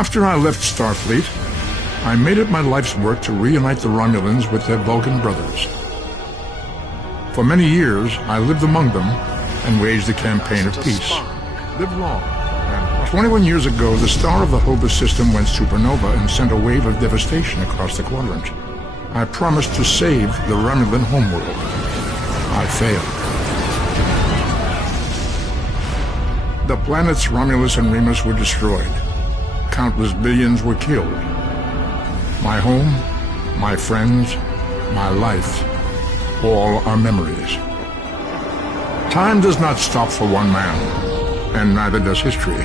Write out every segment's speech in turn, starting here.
After I left Starfleet, I made it my life's work to reunite the Romulans with their Vulcan brothers. For many years, I lived among them and waged a campaign of peace. Live long. 21 years ago, the star of the Hobus system went supernova and sent a wave of devastation across the quadrant. I promised to save the Romulan homeworld. I failed. The planets Romulus and Remus were destroyed. Countless billions were killed. My home, my friends, my life, all are memories. Time does not stop for one man, and neither does history.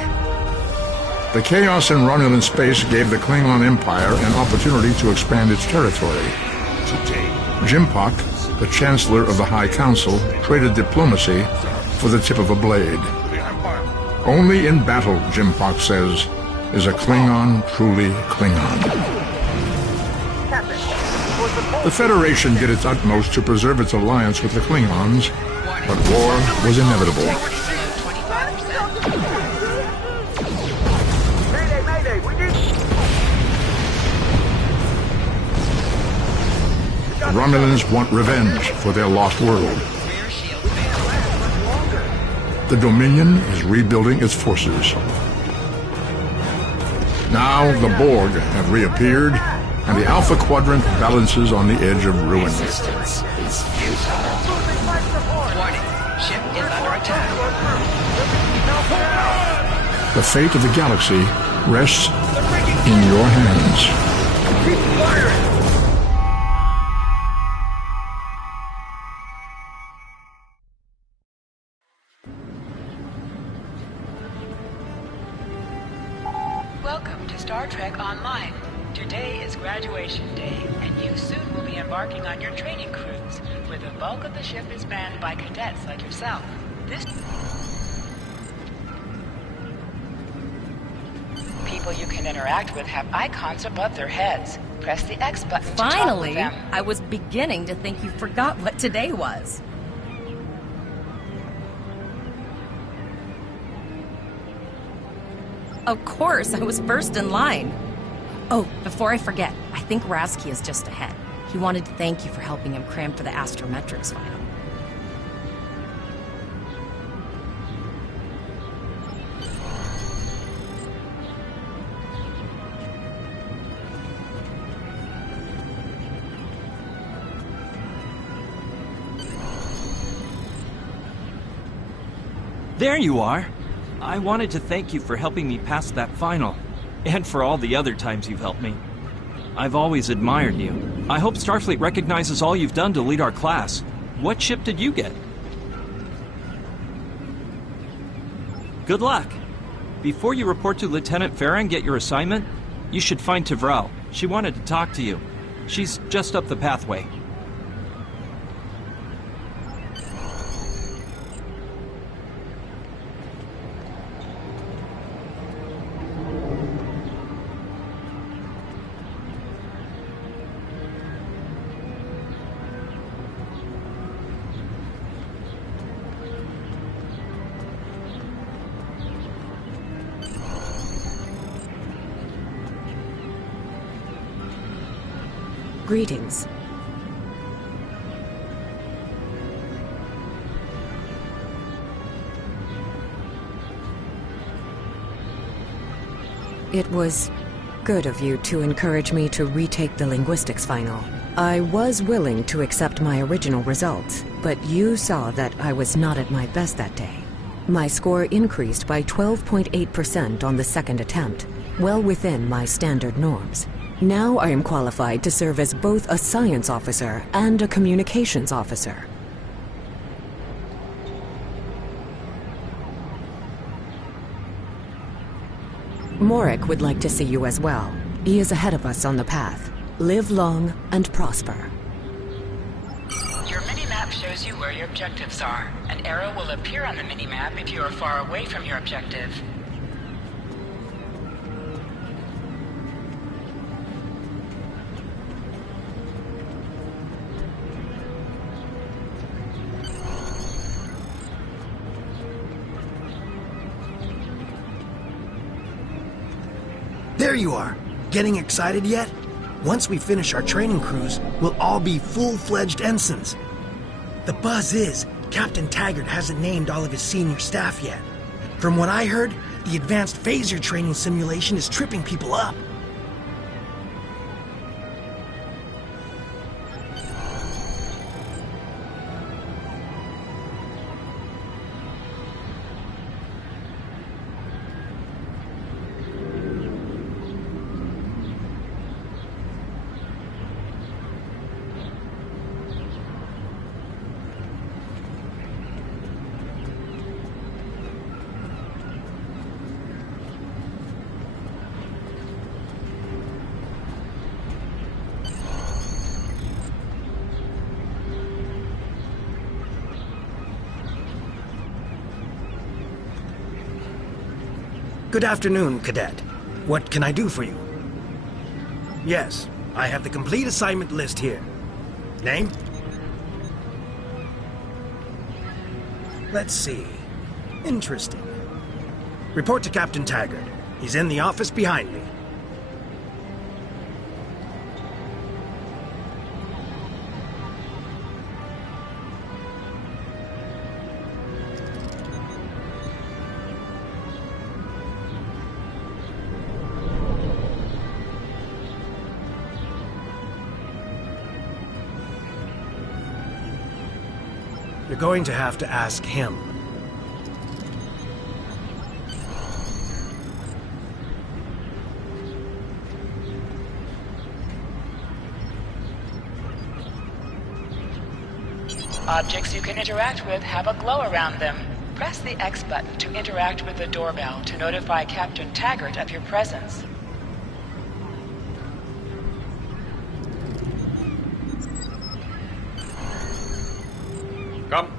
The chaos in Romulan space gave the Klingon Empire an opportunity to expand its territory. Jimpak, the Chancellor of the High Council, traded diplomacy for the tip of a blade. Only in battle, Jimpak says, is a Klingon truly Klingon. The Federation did its utmost to preserve its alliance with the Klingons, but war was inevitable. The Romulans want revenge for their lost world. The Dominion is rebuilding its forces. Now the Borg have reappeared, and the Alpha Quadrant balances on the edge of ruin. The fate of the galaxy rests in your hands. Keep firing! Welcome to Star Trek Online. Today is graduation day, and you soon will be embarking on your training cruise, where the bulk of the ship is manned by cadets like yourself. People you can interact with have icons above their heads. Press the X button to talk with them. I was beginning to think you forgot what today was. Of course, I was first in line. Oh, before I forget, I think Rasky is just ahead. He wanted to thank you for helping him cram for the astrometrics final. There you are. I wanted to thank you for helping me pass that final, and for all the other times you've helped me. I've always admired you. I hope Starfleet recognizes all you've done to lead our class. What ship did you get? Good luck. Before you report to Lieutenant Farah and get your assignment, you should find Tvrel. She wanted to talk to you. She's just up the pathway. Greetings. It was good of you to encourage me to retake the linguistics final. I was willing to accept my original results, but you saw that I was not at my best that day. My score increased by 12.8% on the second attempt, well within my standard norms. Now I am qualified to serve as both a science officer and a communications officer. Morik would like to see you as well. He is ahead of us on the path. Live long and prosper. Your mini-map shows you where your objectives are. An arrow will appear on the mini-map if you are far away from your objective. There there you are. Getting excited yet? Once we finish our training cruise, we'll all be full-fledged ensigns. The buzz is, Captain Taggart hasn't named all of his senior staff yet. From what I heard, the advanced phaser training simulation is tripping people up. Good afternoon, Cadet. What can I do for you? Yes, I have the complete assignment list here. Name? Let's see. Interesting. Report to Captain Taggart. He's in the office behind me. You're going to have to ask him. Objects you can interact with have a glow around them. Press the X button to interact with the doorbell to notify Captain Taggart of your presence. Come.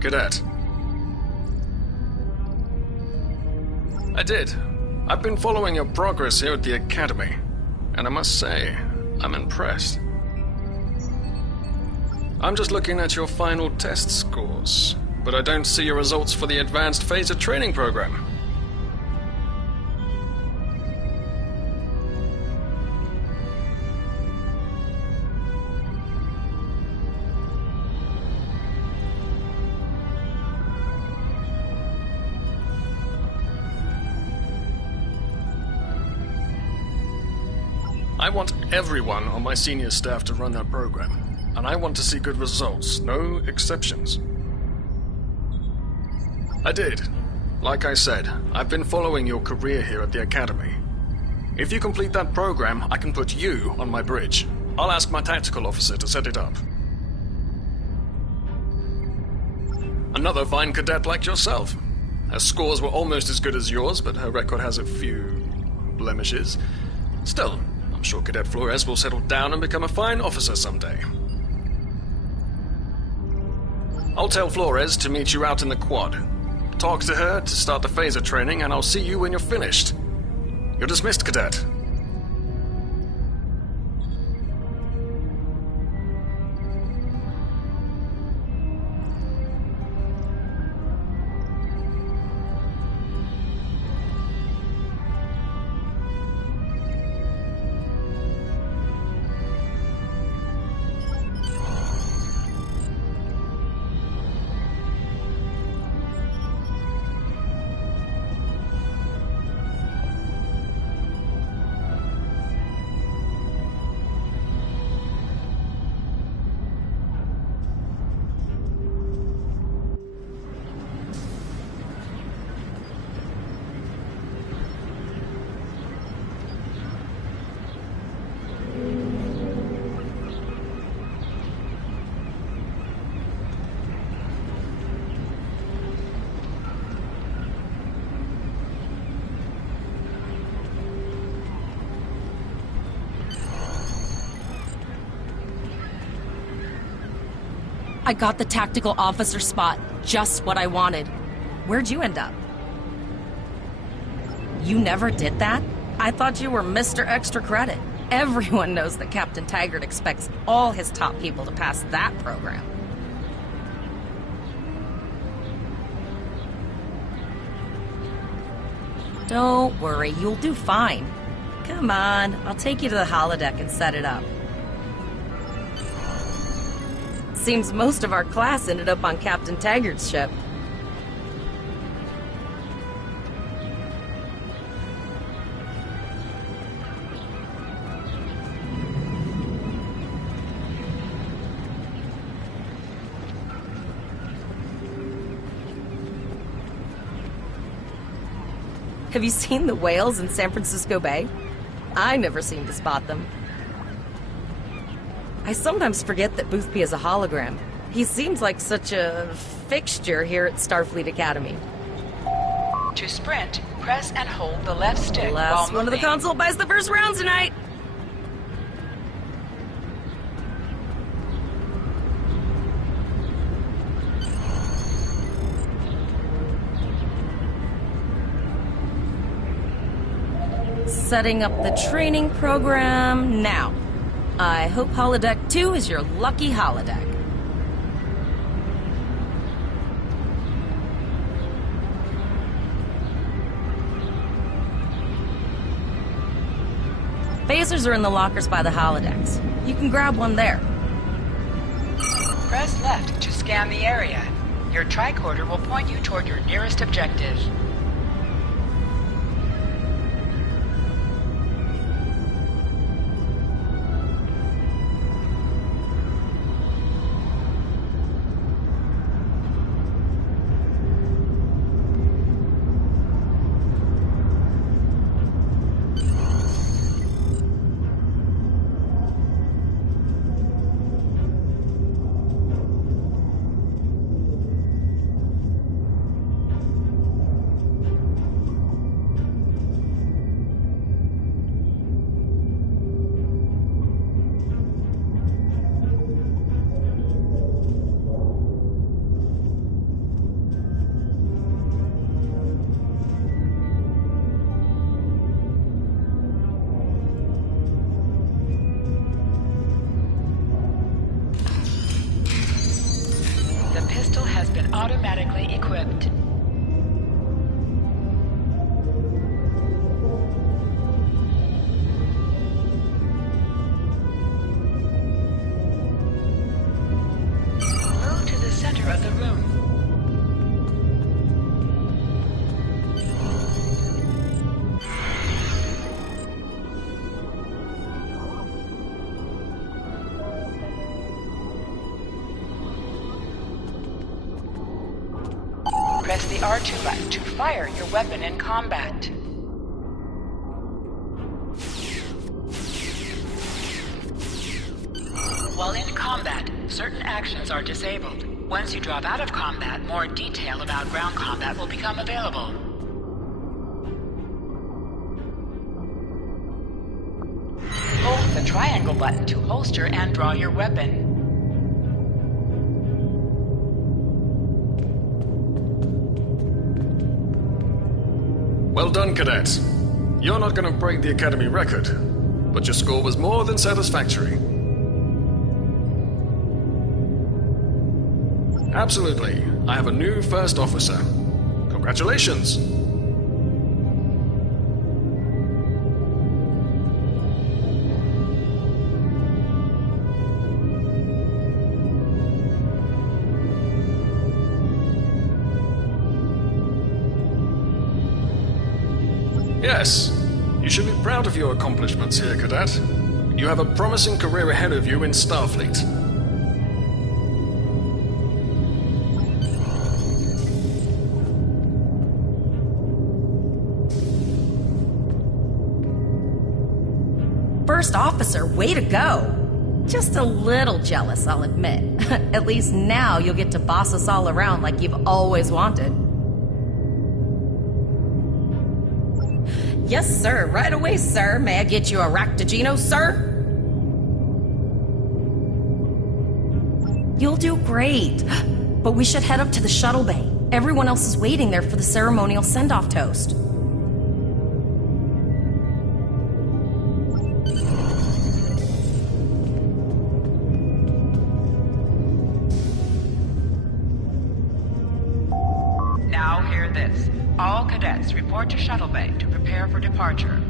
Cadet. I did. I've been following your progress here at the Academy, and I must say, I'm impressed. I'm just looking at your final test scores, but I don't see your results for the Advanced Phaser Training Program. I want everyone on my senior staff to run that program, and I want to see good results, no exceptions. I did. Like I said, I've been following your career here at the Academy. If you complete that program, I can put you on my bridge. I'll ask my tactical officer to set it up. Another fine cadet like yourself. Her scores were almost as good as yours, but her record has a few blemishes. Still, I'm sure Cadet Flores will settle down and become a fine officer someday. I'll tell Flores to meet you out in the quad. Talk to her to start the phaser training, and I'll see you when you're finished. You're dismissed, Cadet. I got the tactical officer spot. Just what I wanted. Where'd you end up? You never did that? I thought you were Mr. Extra Credit. Everyone knows that Captain Taggart expects all his top people to pass that program. Don't worry, you'll do fine. Come on, I'll take you to the holodeck and set it up. Seems most of our class ended up on Captain Taggart's ship. Have you seen the whales in San Francisco Bay? I never seem to spot them. I sometimes forget that Boothby is a hologram. He seems like such a fixture here at Starfleet Academy. To sprint, press and hold the left stick Last while one of the moving. console buys the first round tonight! Setting up the training program now. I hope Holodeck 2 is your lucky holodeck. Phasers are in the lockers by the holodecks. You can grab one there. Press left to scan the area. Your tricorder will point you toward your nearest objective. Automatically equipped. Move to the center of the room. Press the R2 button to fire your weapon in combat. While in combat, certain actions are disabled. Once you drop out of combat, more detail about ground combat will become available. Hold the triangle button to holster and draw your weapon. Well done, cadets. You're not going to break the Academy record, but your score was more than satisfactory. Absolutely. I have a new first officer. Congratulations. Yes, you should be proud of your accomplishments here, Cadet. You have a promising career ahead of you in Starfleet. First officer, way to go! Just a little jealous, I'll admit. At least now you'll get to boss us all around like you've always wanted. Yes, sir. Right away, sir. May I get you a Ractagino, sir? You'll do great. But we should head up to the shuttle bay. Everyone else is waiting there for the ceremonial send-off toast. hear this. All cadets report to shuttle bay to prepare for departure.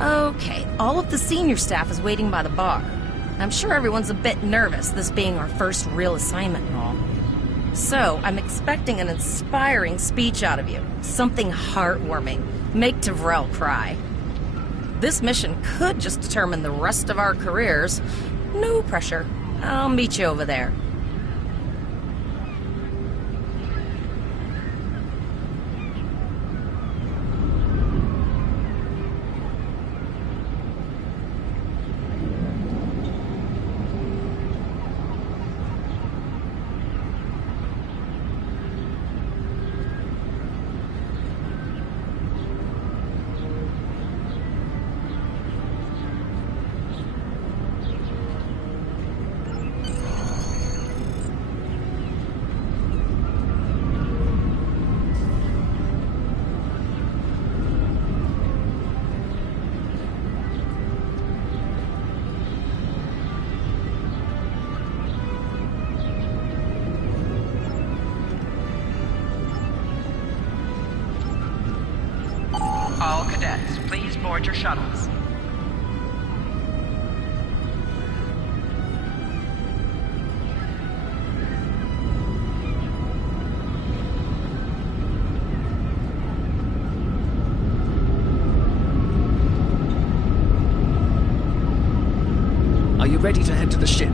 Okay, all of the senior staff is waiting by the bar. I'm sure everyone's a bit nervous, this being our first real assignment and all. So, I'm expecting an inspiring speech out of you. Something heartwarming. Make Tavrel cry. This mission could just determine the rest of our careers. No pressure. I'll meet you over there. All cadets, please board your shuttles. Are you ready to head to the ship?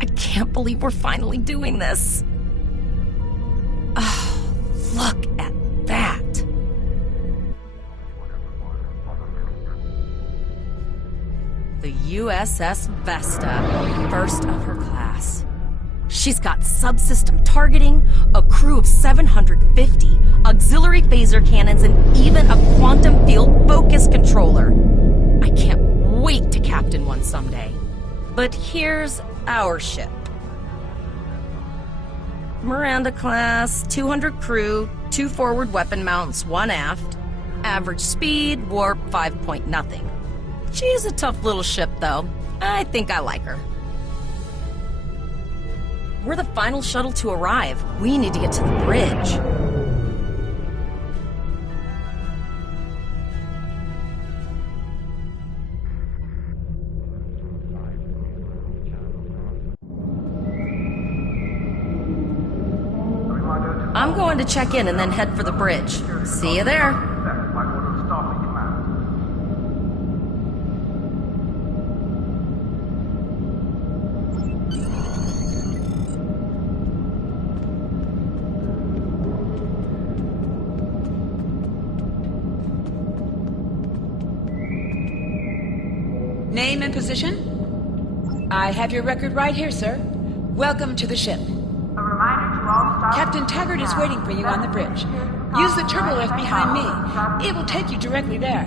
I can't believe we're finally doing this. Oh, look at that. The USS Vesta, first of her class. She's got subsystem targeting, a crew of 750, auxiliary phaser cannons, and even a quantum field focus controller. I can't wait to captain one someday. But here's our ship. Miranda class, 200 crew, 2 forward weapon mounts, 1 aft. Average speed, warp 5.0. She's a tough little ship, though. I think I like her. We're the final shuttle to arrive. We need to get to the bridge. I'm going to check in and then head for the bridge. See you there. Name and position? I have your record right here, sir. Welcome to the ship. Captain Taggart is waiting for you on the bridge. Use the turbo lift behind me. It will take you directly there.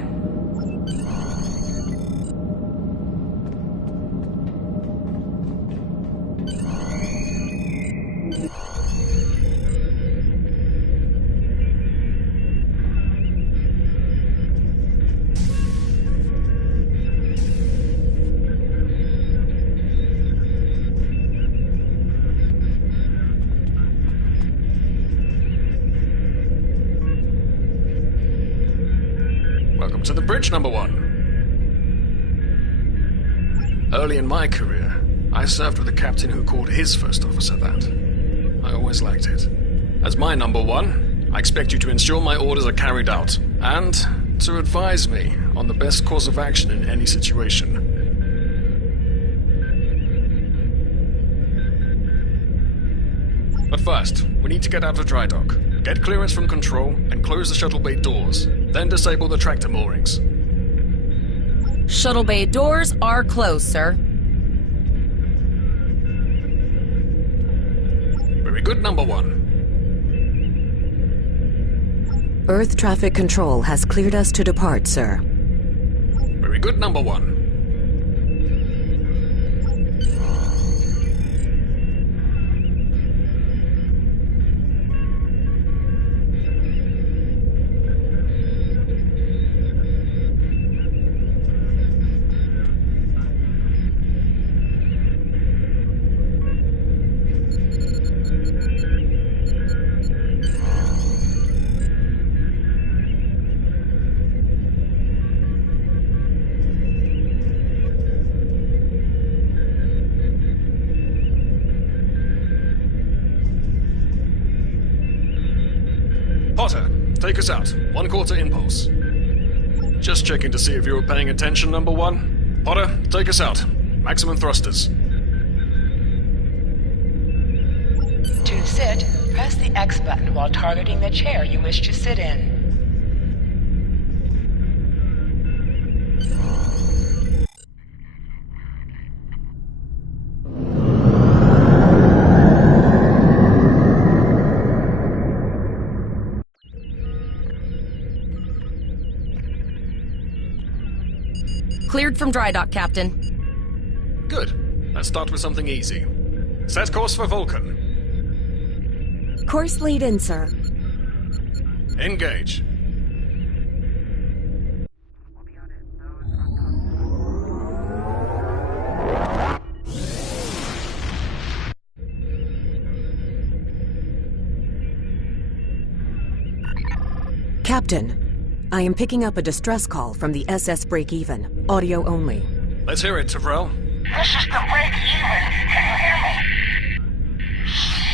Welcome to the bridge, number 1. Early in my career, I served with a captain who called his first officer that. I always liked it. As my number 1, I expect you to ensure my orders are carried out, and to advise me on the best course of action in any situation. But first, we need to get out of dry dock, get clearance from control, and close the shuttle bay doors, then disable the tractor moorings. Shuttle bay doors are closed, sir. Very good, number one. Earth traffic control has cleared us to depart, sir. Very good, number one. Potter, take us out. 1/4 impulse. Just checking to see if you were paying attention, number one. Potter, take us out. Maximum thrusters. To sit, press the X button while targeting the chair you wish to sit in. Cleared from dry dock, Captain. Good. Let's start with something easy. Set course for Vulcan. Course lead in, sir. Engage. Captain, I am picking up a distress call from the SS Break-Even. Audio only. Let's hear it, Tyrell. This is the Break-Even. Can you hear me?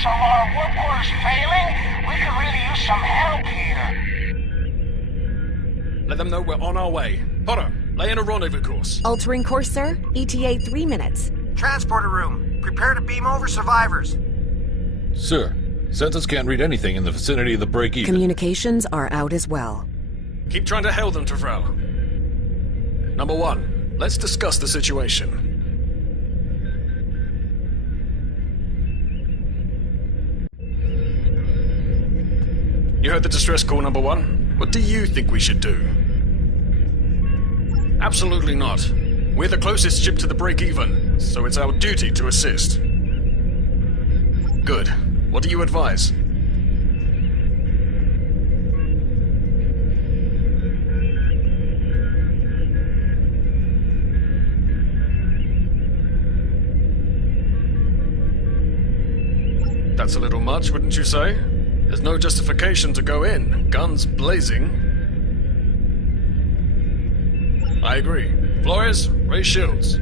So our warp core is failing? We could really use some help here. Let them know we're on our way. Potter, lay in a rendezvous course. Altering course, sir. ETA 3 minutes. Transporter room. Prepare to beam over survivors. Sir, Census can't read anything in the vicinity of the break-even. Communications are out as well. Keep trying to hail them, Tyrell. Number one, let's discuss the situation. You heard the distress call, number one. What do you think we should do? Absolutely not. We're the closest ship to the break-even, so it's our duty to assist. Good. What do you advise? That's a little much, wouldn't you say? There's no justification to go in. Guns blazing. I agree. Flores, raise shields.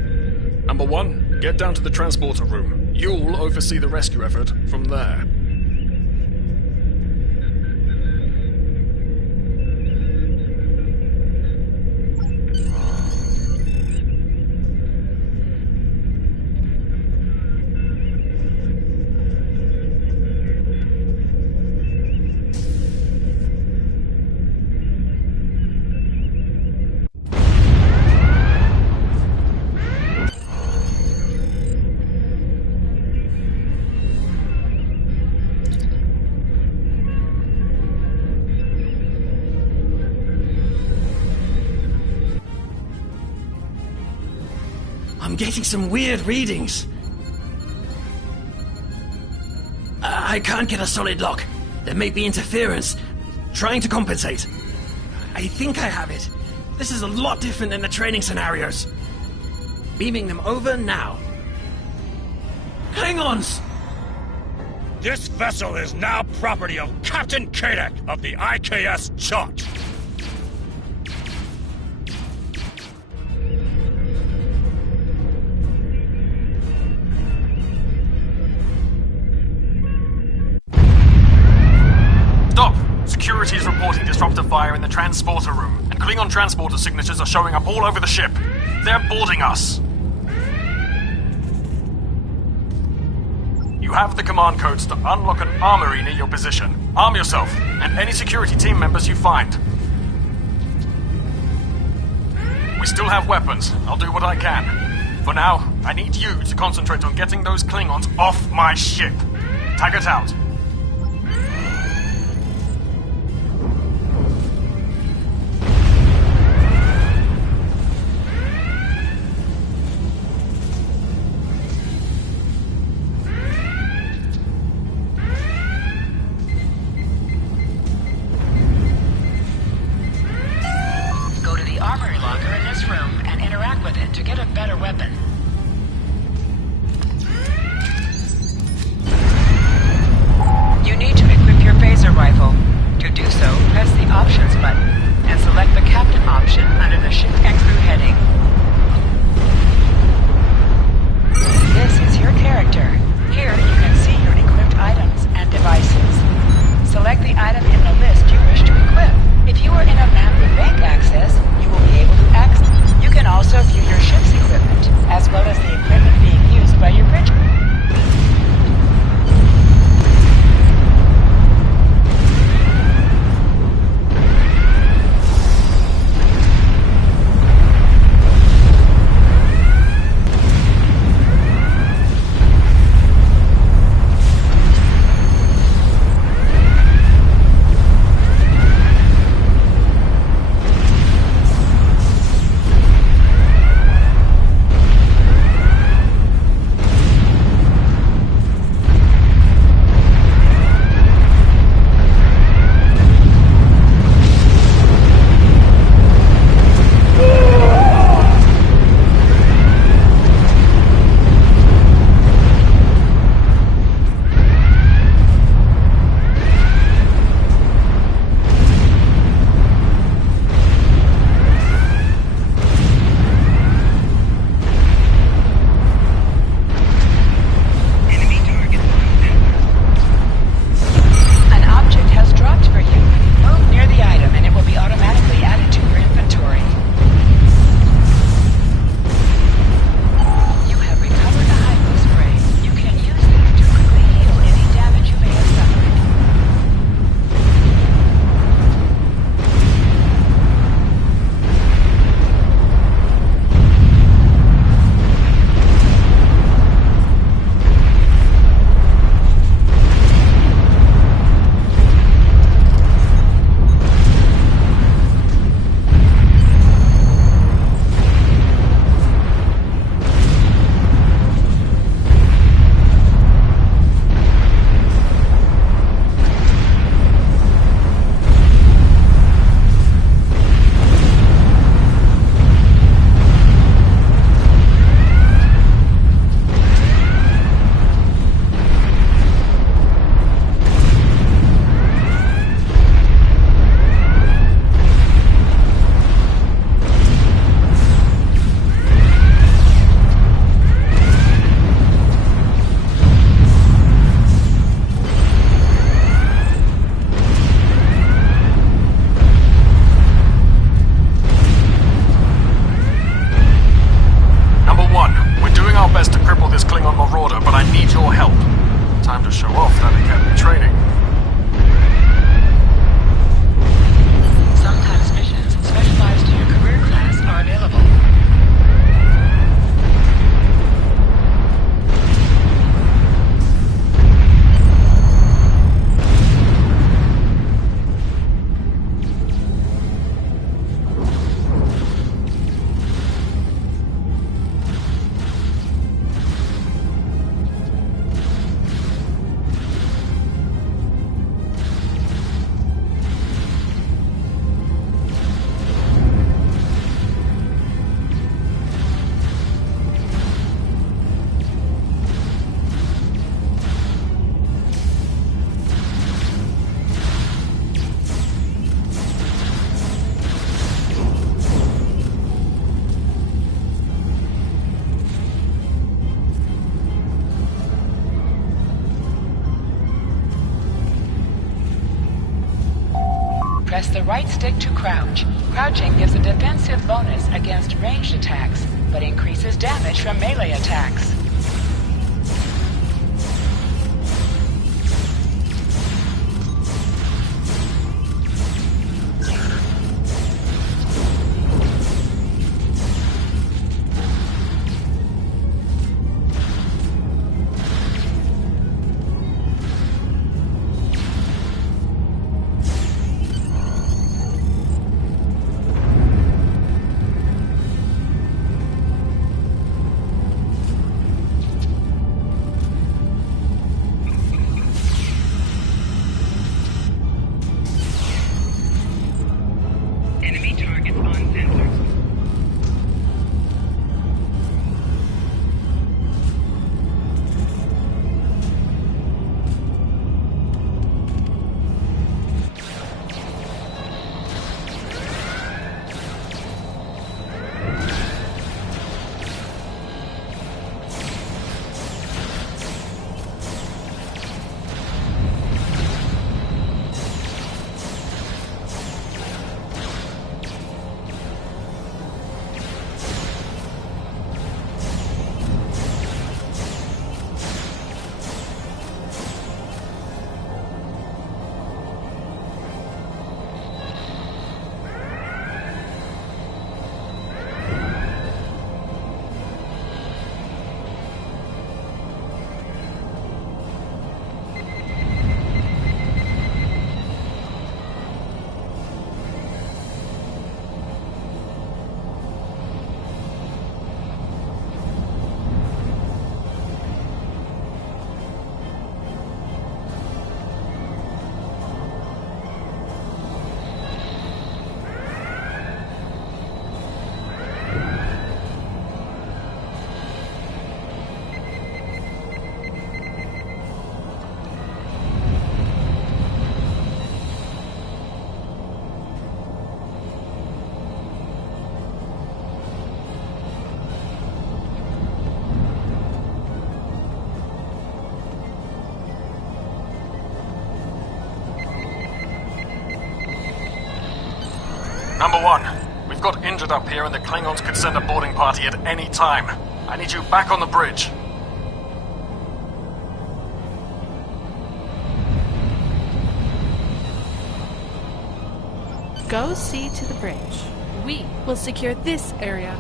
Number one, get down to the transporter room. You'll oversee the rescue effort from there. I'm getting some weird readings. I can't get a solid lock. There may be interference. Trying to compensate. I think I have it. This is a lot different than the training scenarios. Beaming them over now. Klingons! This vessel is now property of Captain Kadek of the IKS Chart. Stop! Security is reporting disruptor fire in the transporter room, and Klingon transporter signatures are showing up all over the ship. They're boarding us. You have the command codes to unlock an armory near your position. Arm yourself, and any security team members you find. We still have weapons. I'll do what I can. For now, I need you to concentrate on getting those Klingons off my ship. Taggart out. Press the right stick to crouch. Crouching gives a defensive bonus against ranged attacks, but increases damage from melee attacks. Number 1, we've got injured up here and the Klingons could send a boarding party at any time. I need you back on the bridge. Go see to the bridge. We will secure this area.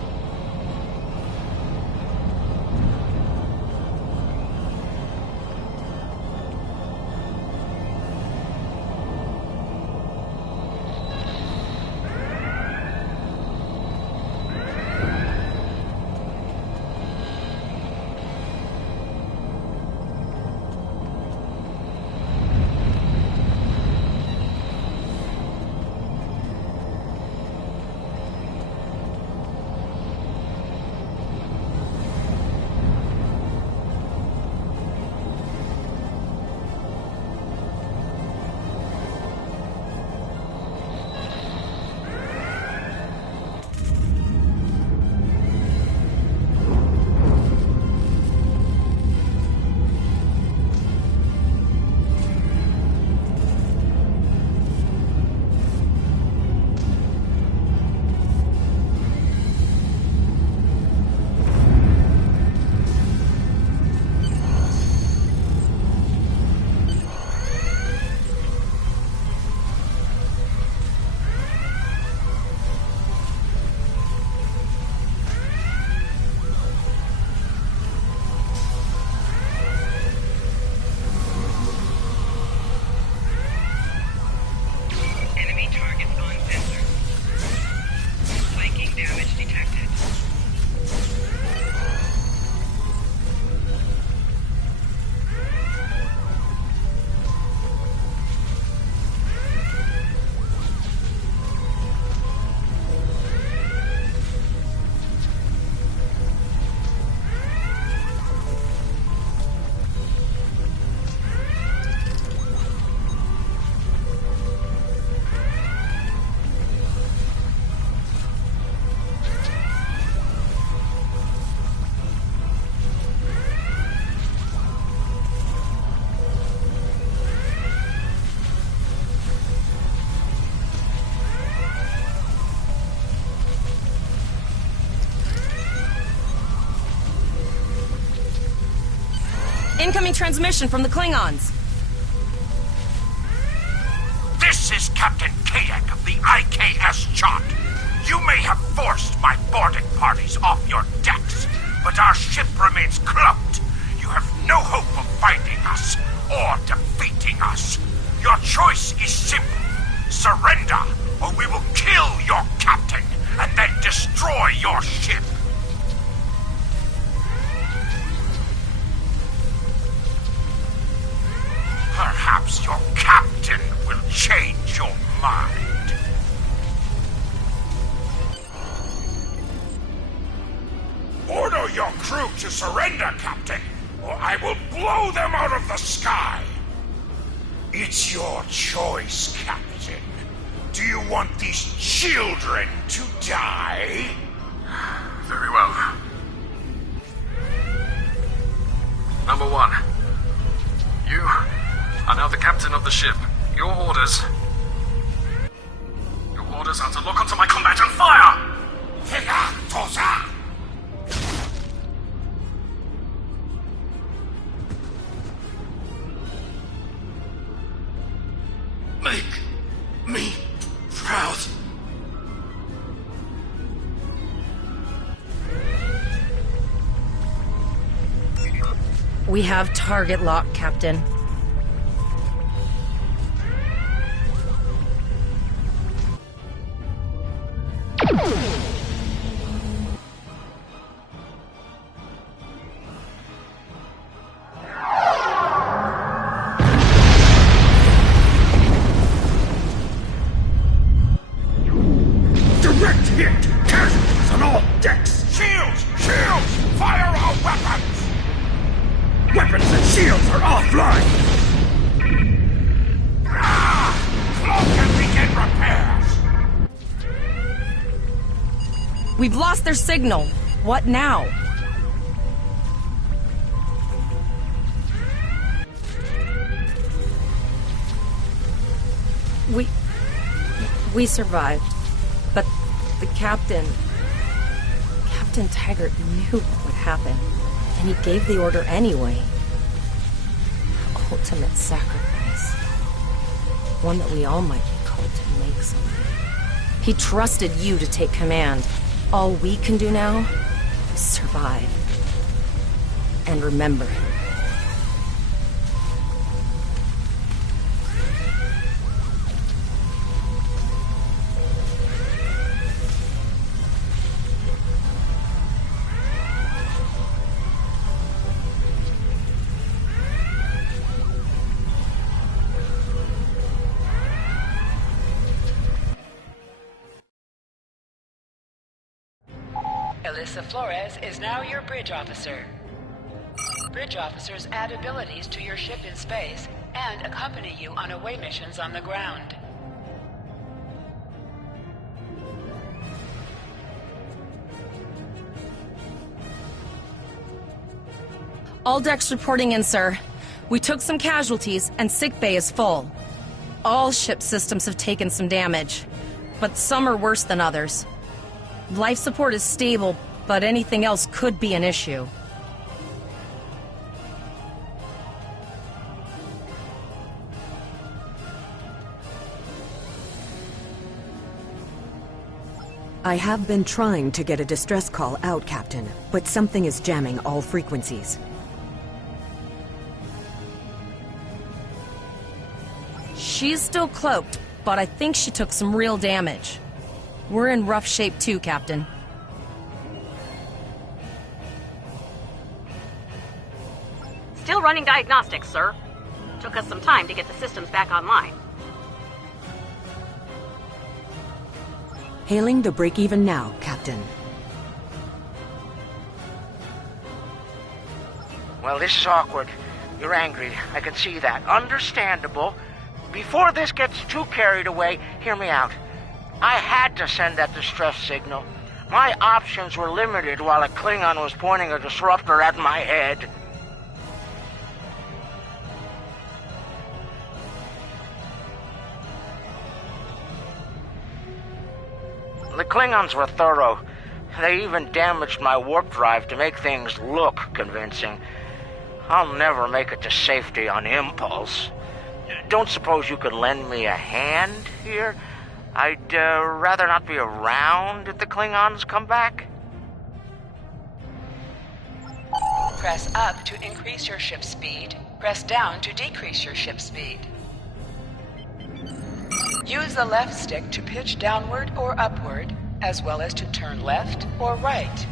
Incoming transmission from the Klingons. This is Captain Kadek of the IKS Chart. You may have forced my boarding parties off your decks, but our ship remains cloaked. You have no hope of finding us or defeating us. Your choice is simple. Surrender, or we will kill your captain and then destroy your ship. Perhaps your captain will change your mind. Order your crew to surrender, Captain, or I will blow them out of the sky. It's your choice, Captain. Do you want these children to die? Very well. Number 1, you are now the captain of the ship. Your orders are to lock onto my combat and fire! Make me proud. We have target lock, Captain. Direct hit! Casualties on all decks! Shields! Shields! Fire our weapons! Weapons and shields are offline! Cloak and begin repairs! We've lost their signal. What now? We survived. But The Captain Taggart knew what would happen, and he gave the order anyway. The ultimate sacrifice. One that we all might be called to make someday. He trusted you to take command. All we can do now is survive. And remember him. Alyssa Flores is now your bridge officer. Bridge officers add abilities to your ship in space and accompany you on away missions on the ground. All decks reporting in, sir. We took some casualties, and sickbay is full. All ship systems have taken some damage, but some are worse than others. Life support is stable, but anything else could be an issue. I have been trying to get a distress call out, Captain, but something is jamming all frequencies. She's still cloaked, but I think she took some real damage. We're in rough shape too, Captain. Still running diagnostics, sir. Took us some time to get the systems back online. Hailing the break-even now, Captain. Well, this is awkward. You're angry. I can see that. Understandable. Before this gets too carried away, hear me out. I had to send that distress signal. My options were limited while a Klingon was pointing a disruptor at my head. The Klingons were thorough. They even damaged my warp drive to make things look convincing. I'll never make it to safety on impulse. Don't suppose you could lend me a hand here? I'd rather not be around if the Klingons come back. Press up to increase your ship speed. Press down to decrease your ship speed. Use the left stick to pitch downward or upward, as well as to turn left or right.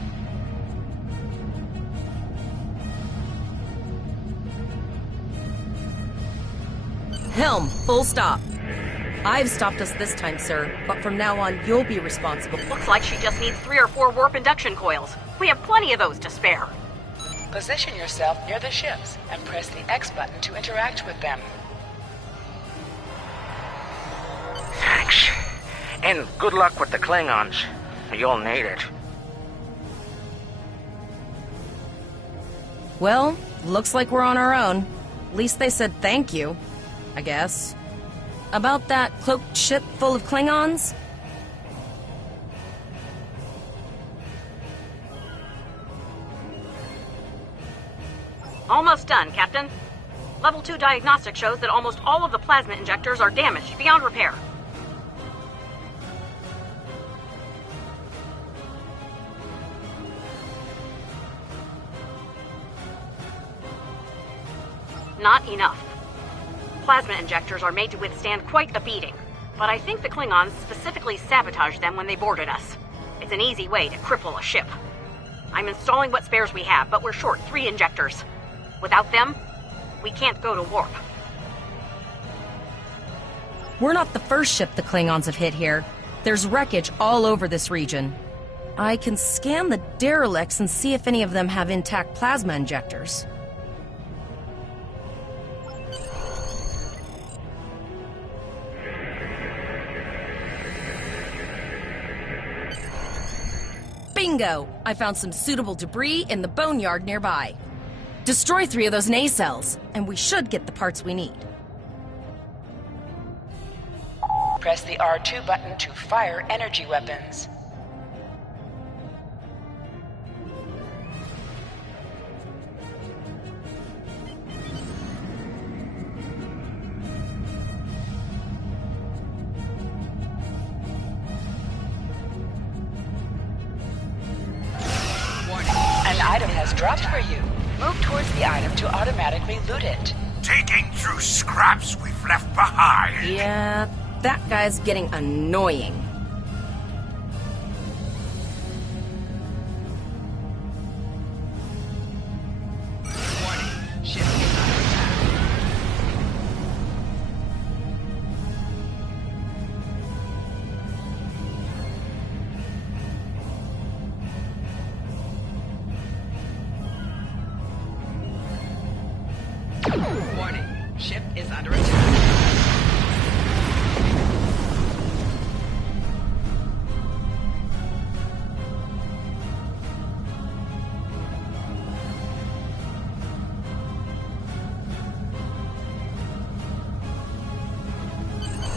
Helm, full stop. I've stopped us this time, sir, but from now on, you'll be responsible. Looks like she just needs 3 or 4 warp induction coils. We have plenty of those to spare. Position yourself near the ships and press the X button to interact with them. Thanks. And good luck with the Klingons. You'll need it. Well, looks like we're on our own. At least they said thank you, I guess. About that cloaked ship full of Klingons? Almost done, Captain. Level 2 diagnostic shows that almost all of the plasma injectors are damaged beyond repair. Not enough. Plasma injectors are made to withstand quite a beating, but I think the Klingons specifically sabotaged them when they boarded us. It's an easy way to cripple a ship. I'm installing what spares we have, but we're short 3 injectors. Without them, we can't go to warp. We're not the first ship the Klingons have hit here. There's wreckage all over this region. I can scan the derelicts and see if any of them have intact plasma injectors. Bingo! I found some suitable debris in the boneyard nearby. Destroy 3 of those nacelles, and we should get the parts we need. Press the R2 button to fire energy weapons. has dropped for you. Move towards the item to automatically loot it. Digging through scraps we've left behind. Yeah, that guy's getting annoying. Warning, ship is under attack. Warning, ship is under attack.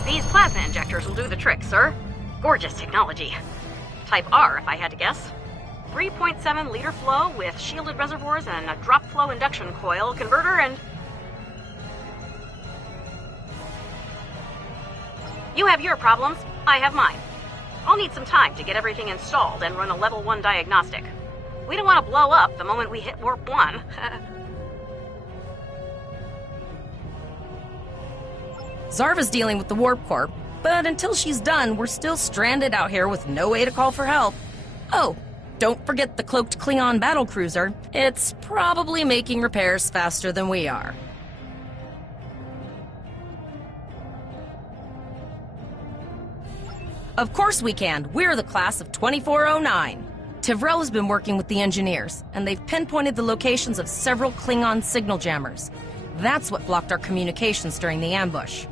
These plasma injectors will do the trick, sir. Gorgeous technology. Type R, if I had to guess. 3.7 liter flow with shielded reservoirs and a drop flow induction coil converter and... You have your problems, I have mine. I'll need some time to get everything installed and run a level 1 diagnostic. We don't want to blow up the moment we hit warp 1. Zarva's dealing with the Warp Corp, but until she's done, we're still stranded out here with no way to call for help. Oh, don't forget the cloaked Klingon battlecruiser. It's probably making repairs faster than we are. Of course we can. We're the class of 2409. Tivrel has been working with the engineers, and they've pinpointed the locations of several Klingon signal jammers. That's what blocked our communications during the ambush.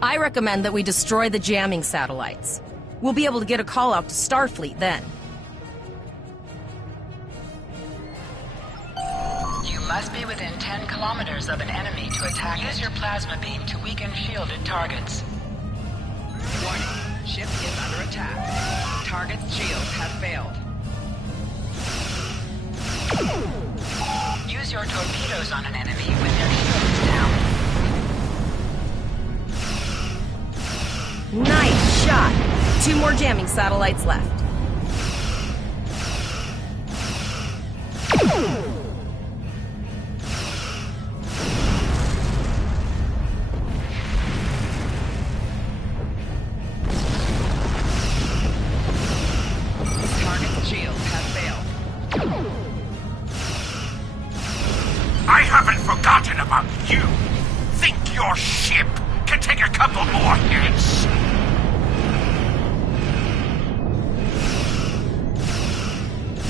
I recommend that we destroy the jamming satellites. We'll be able to get a call out to Starfleet then. You must be within 10 kilometers of an enemy to attack. Use your plasma beam to weaken shielded targets. Warning, ship is under attack. Target's shields have failed. Use your torpedoes on an enemy when their shield is down. Nice shot! 2 more jamming satellites left. Target's shields have failed. I haven't forgotten about you. Think your ship can take a couple more hits?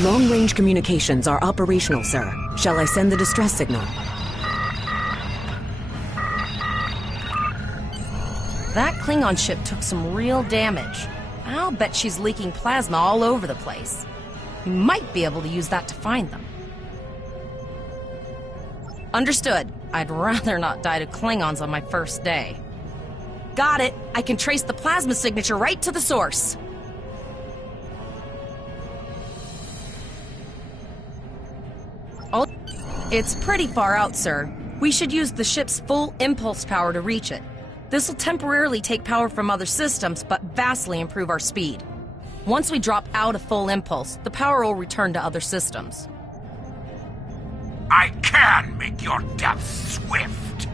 Long-range communications are operational, sir. Shall I send the distress signal? That Klingon ship took some real damage. I'll bet she's leaking plasma all over the place. We might be able to use that to find them. Understood. I'd rather not die to Klingons on my first day. Got it. I can trace the plasma signature right to the source. Oh, it's pretty far out, sir. We should use the ship's full impulse power to reach it. This will temporarily take power from other systems, but vastly improve our speed. Once we drop out of full impulse, the power will return to other systems. I can make your death swift.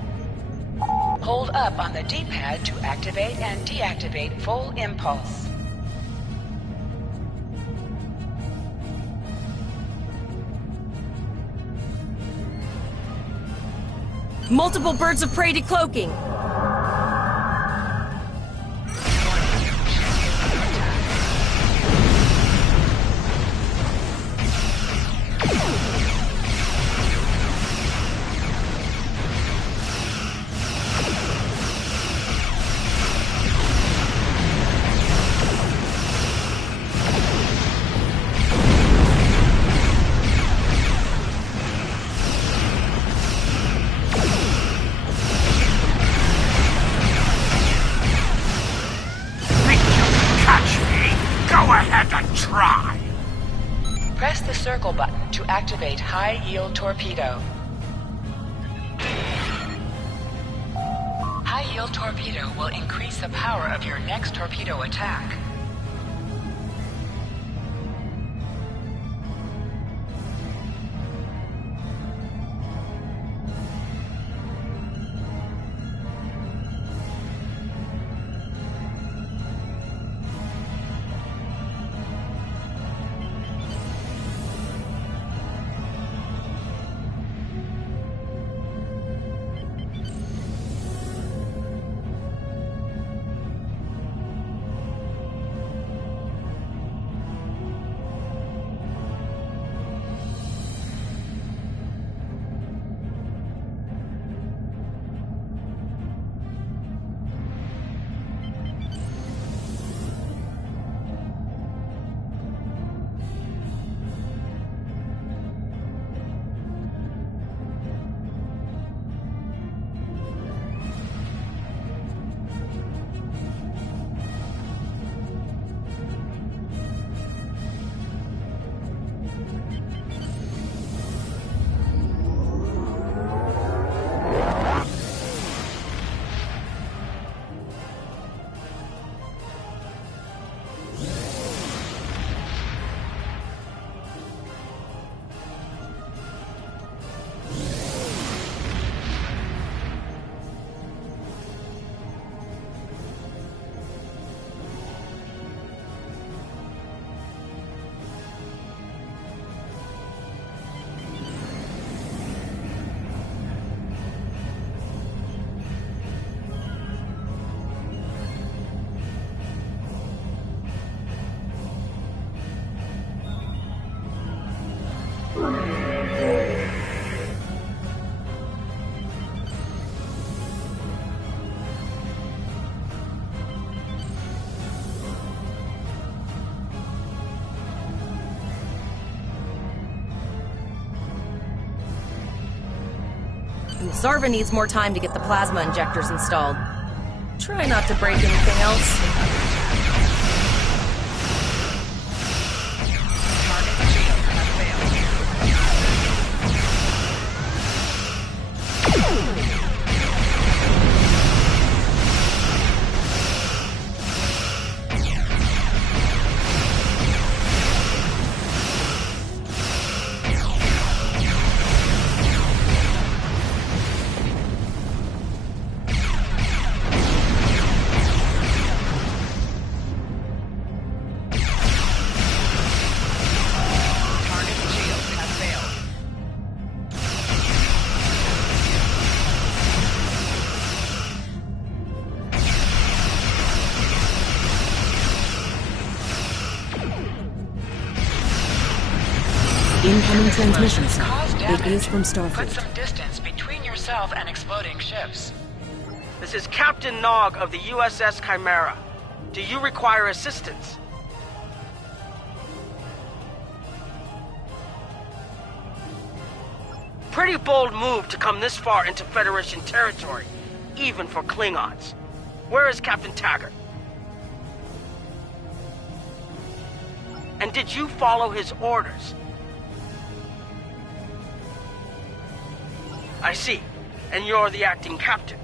Hold up on the D-pad to activate and deactivate full impulse. Multiple birds of prey decloaking. Press the circle button to activate high-yield torpedo. High-yield torpedo will increase the power of your next torpedo attack. Zarva needs more time to get the plasma injectors installed. Try not to break anything else. Incoming transmission, sir. It is from Put Starfleet. some distance between yourself and exploding ships. This is Captain Nog of the USS Chimera. Do you require assistance? Pretty bold move to come this far into Federation territory, even for Klingons. Where is Captain Taggart? And did you follow his orders? I see. And you're the acting captain.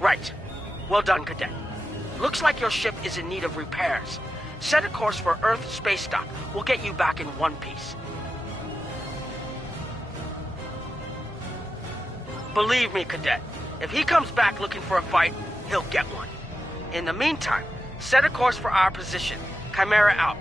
Right. Well done, Cadet. Looks like your ship is in need of repairs. Set a course for Earth space dock. We'll get you back in one piece. Believe me, Cadet. If he comes back looking for a fight, he'll get one. In the meantime, set a course for our position. Chimera out.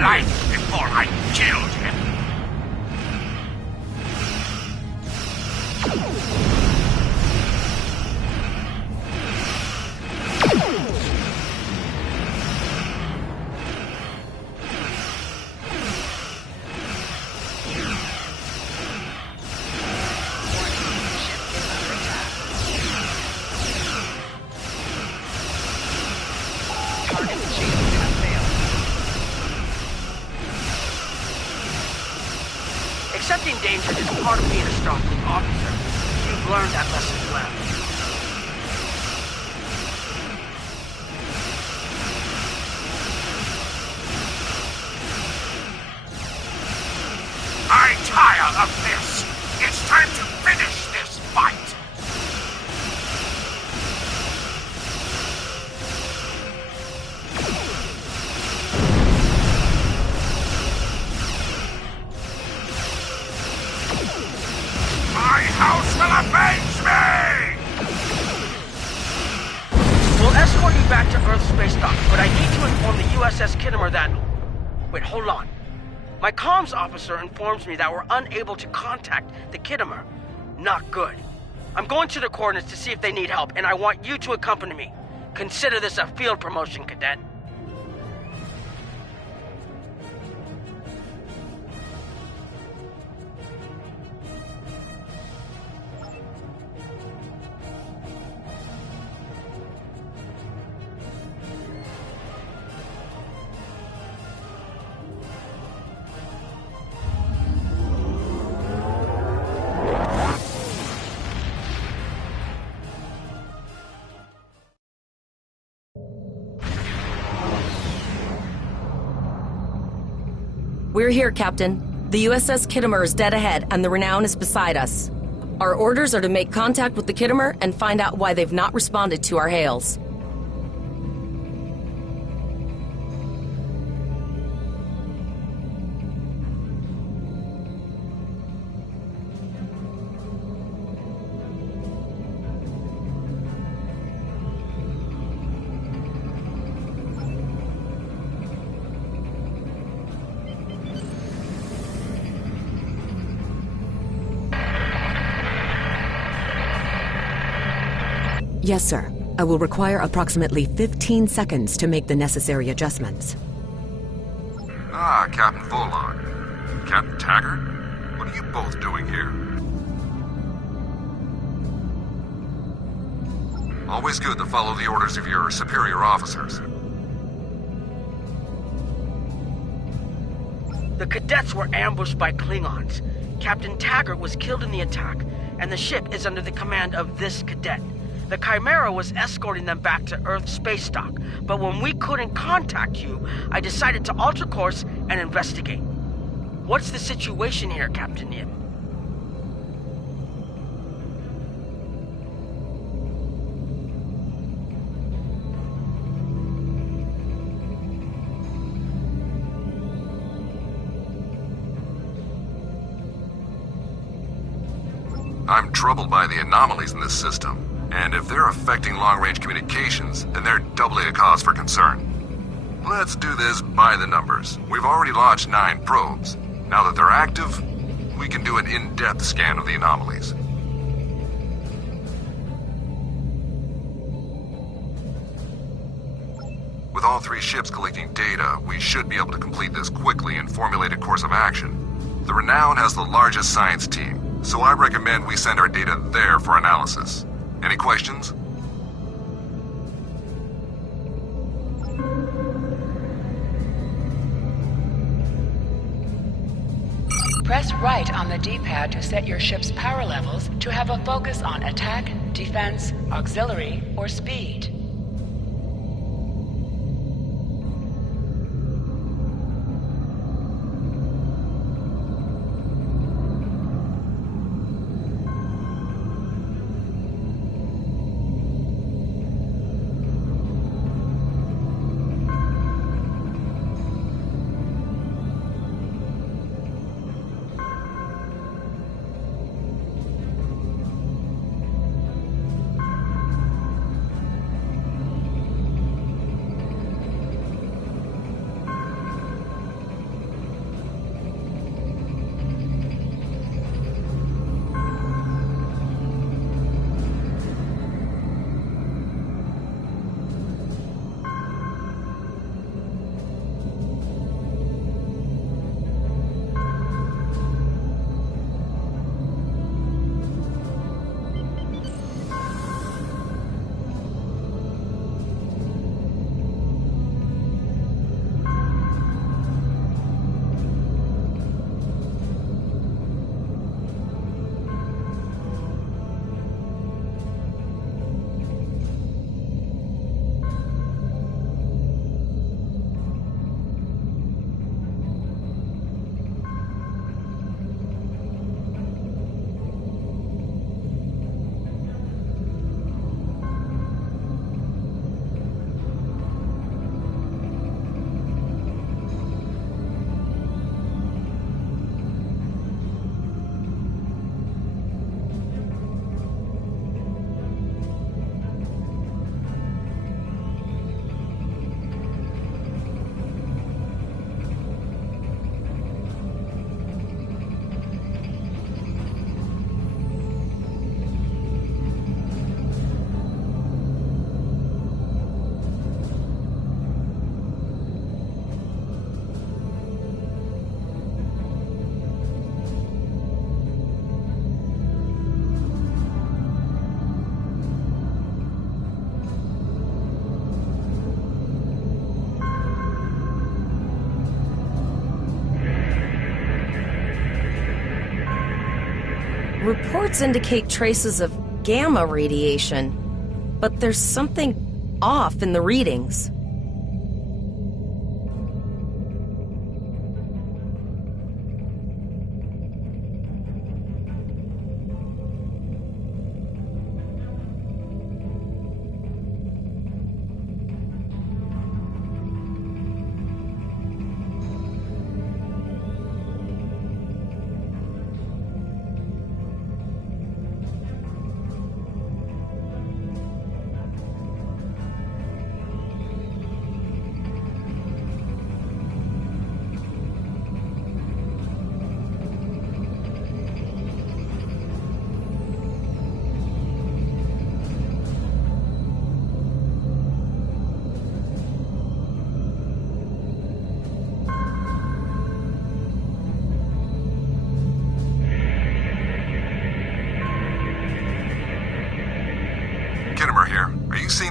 life before I killed him. Accepting danger is part of being a Starfleet officer. You've learned that lesson well. I tire of this. It's time to finish this fight. My house will avenge me! We'll escort you back to Earth space dock, but I need to inform the USS Kittimer that... Wait, hold on. My comms officer informs me that we're unable to contact the Kittimer. Not good. I'm going to the coordinates to see if they need help, and I want you to accompany me. Consider this a field promotion, Cadet. We're here, Captain. The USS Kittimer is dead ahead, and the Renown is beside us. Our orders are to make contact with the Kittimer and find out why they've not responded to our hails. Yes, sir. I will require approximately 15 seconds to make the necessary adjustments. Ah, Captain Fulog. Captain Taggart? What are you both doing here? Always good to follow the orders of your superior officers. The cadets were ambushed by Klingons. Captain Taggart was killed in the attack, and the ship is under the command of this cadet. The Chimera was escorting them back to Earth space dock, but when we couldn't contact you, I decided to alter course and investigate. What's the situation here, Captain Yin? I'm troubled by the anomalies in this system. And if they're affecting long-range communications, then they're doubly a cause for concern. Let's do this by the numbers. We've already launched 9 probes. Now that they're active, we can do an in-depth scan of the anomalies. With all 3 ships collecting data, we should be able to complete this quickly and formulate a course of action. The Renown has the largest science team, so I recommend we send our data there for analysis. Any questions? Press right on the D-pad to set your ship's power levels to have a focus on attack, defense, auxiliary, or speed. Reports indicate traces of gamma radiation, but there's something off in the readings.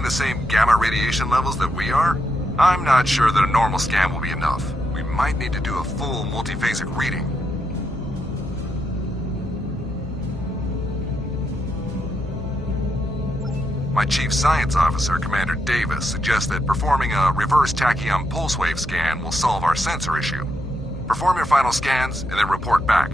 the same gamma radiation levels that we are? I'm not sure that a normal scan will be enough. We might need to do a full multiphasic reading. My chief science officer, Commander Davis, suggests that performing a reverse tachyon pulse wave scan will solve our sensor issue. Perform your final scans and then report back.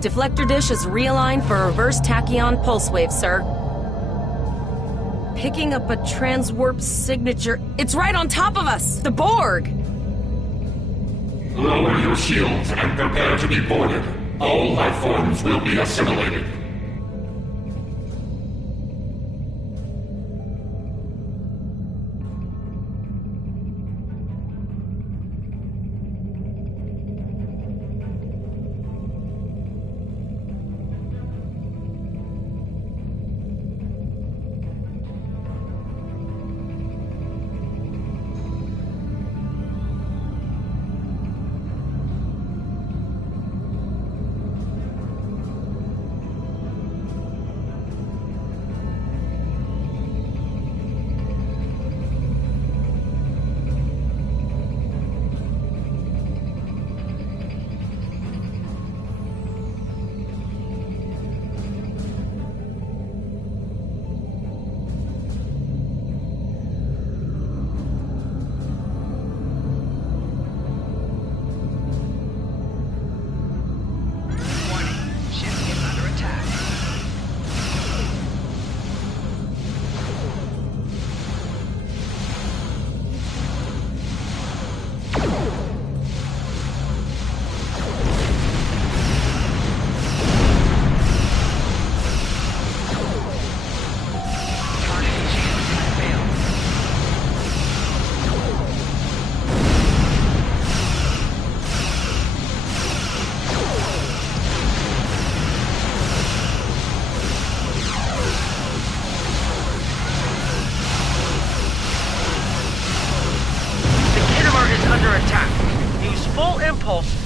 Deflector dish is realigned for a reverse tachyon pulse wave, sir. Picking up a transwarp signature. It's right on top of us! The Borg! Lower your shields and prepare to be boarded. All life forms will be assimilated.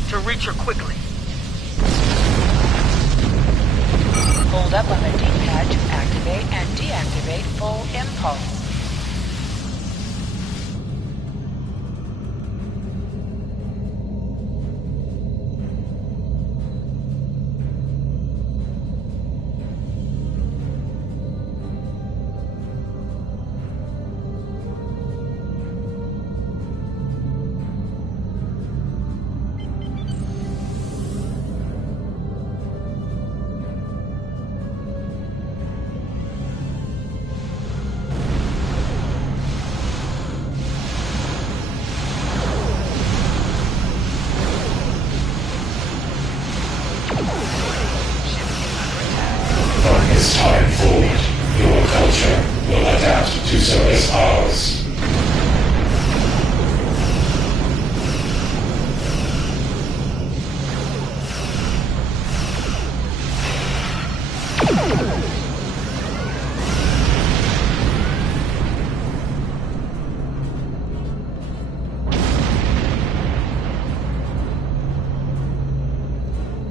To reach her quickly. Hold up on the D-pad to activate and deactivate full impulse. This time forward, your culture will adapt to service ours.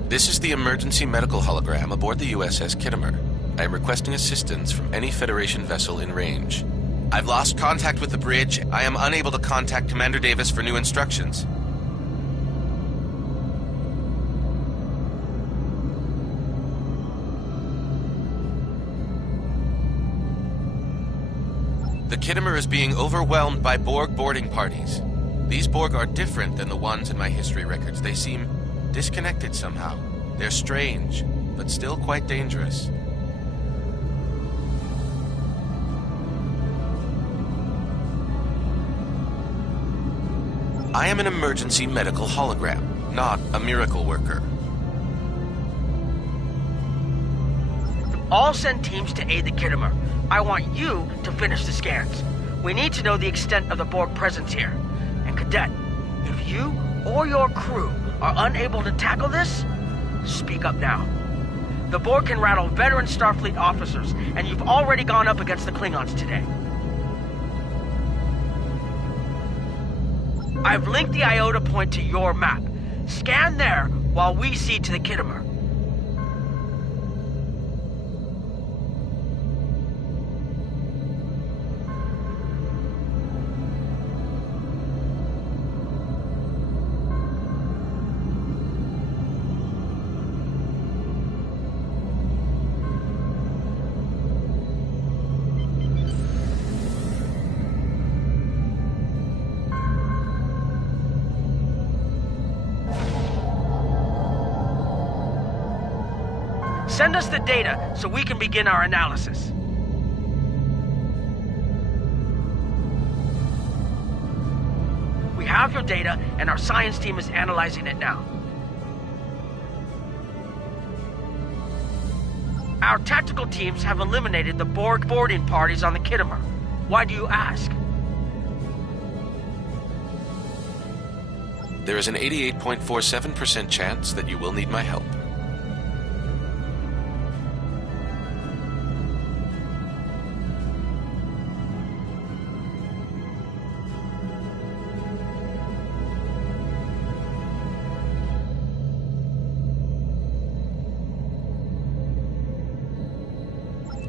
This is the emergency medical hologram aboard the USS Kittimer. I am requesting assistance from any Federation vessel in range. I've lost contact with the bridge. I am unable to contact Commander Davis for new instructions. The Kittimer is being overwhelmed by Borg boarding parties. These Borg are different than the ones in my history records. They seem disconnected somehow. They're strange, but still quite dangerous. I am an emergency medical hologram, not a miracle worker. All send teams to aid the Kittimer. I want you to finish the scans. We need to know the extent of the Borg presence here. And Cadet, if you or your crew are unable to tackle this, speak up now. The Borg can rattle veteran Starfleet officers, and you've already gone up against the Klingons today. I've linked the Iota point to your map. Scan there while we see to the Kittimer. Send us the data so we can begin our analysis. We have your data, and our science team is analyzing it now. Our tactical teams have eliminated the Borg boarding parties on the Kittimer. Why do you ask? There is an 88.47% chance that you will need my help.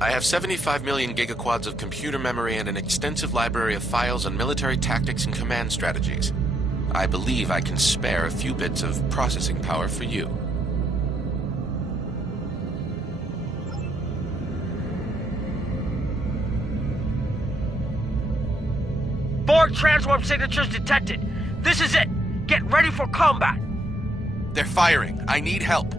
I have 75 million gigaquads of computer memory and an extensive library of files on military tactics and command strategies. I believe I can spare a few bits of processing power for you. Borg transwarp signatures detected. This is it. Get ready for combat. They're firing. I need help.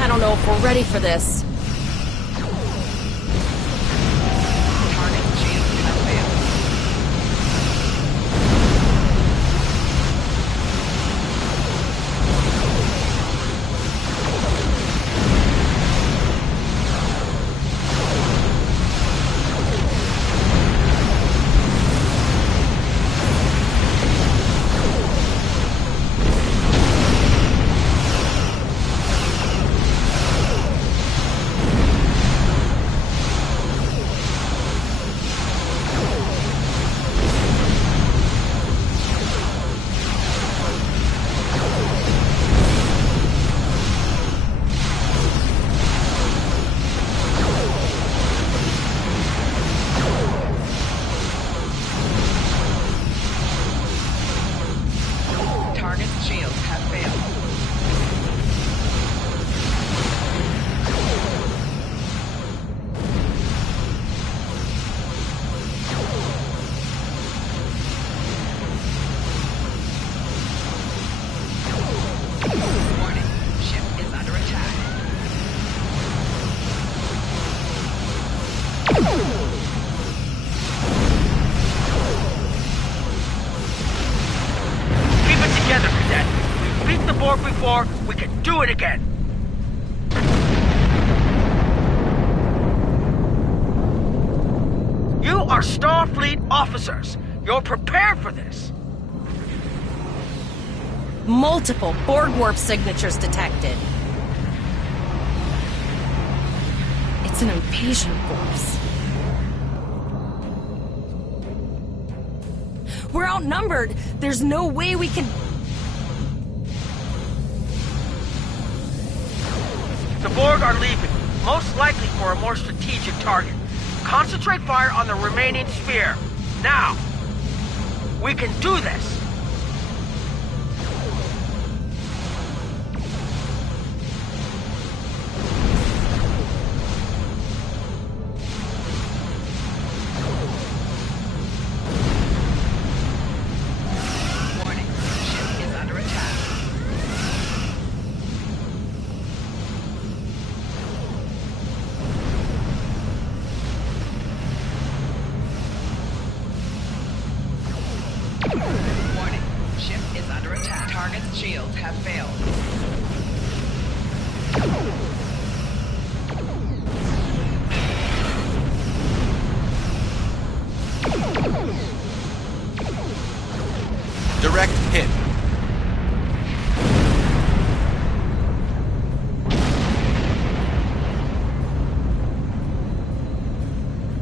I don't know if we're ready for this. before, we can do it again. You are Starfleet officers. You're prepared for this. Multiple Borg warp signatures detected. It's an invasion force. We're outnumbered. There's no way we can... The Borg are leaving, most likely for a more strategic target. Concentrate fire on the remaining sphere. Now! We can do this! Direct hit.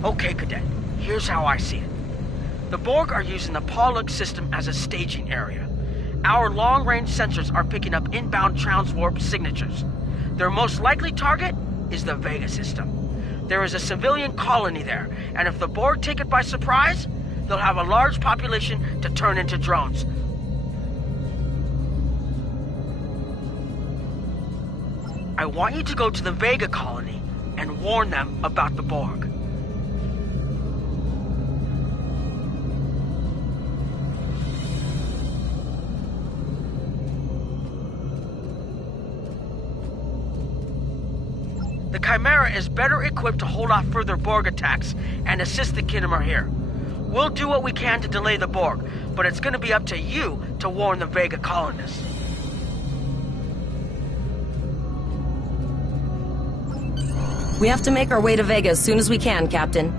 Okay, Cadet. Here's how I see it. The Borg are using the Pollux system as a staging area. Our long-range sensors are picking up inbound transwarp signatures. Their most likely target is the Vega system. There is a civilian colony there, and if the Borg take it by surprise, they'll have a large population to turn into drones. I want you to go to the Vega colony and warn them about the Borg. The Chimera is better equipped to hold off further Borg attacks and assist the Khitomer here. We'll do what we can to delay the Borg, but it's going to be up to you to warn the Vega colonists. We have to make our way to Vega as soon as we can, Captain.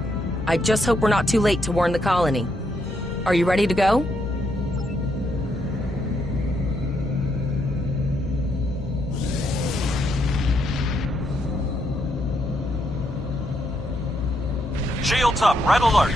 I just hope we're not too late to warn the colony. Are you ready to go? Shields up, red alert.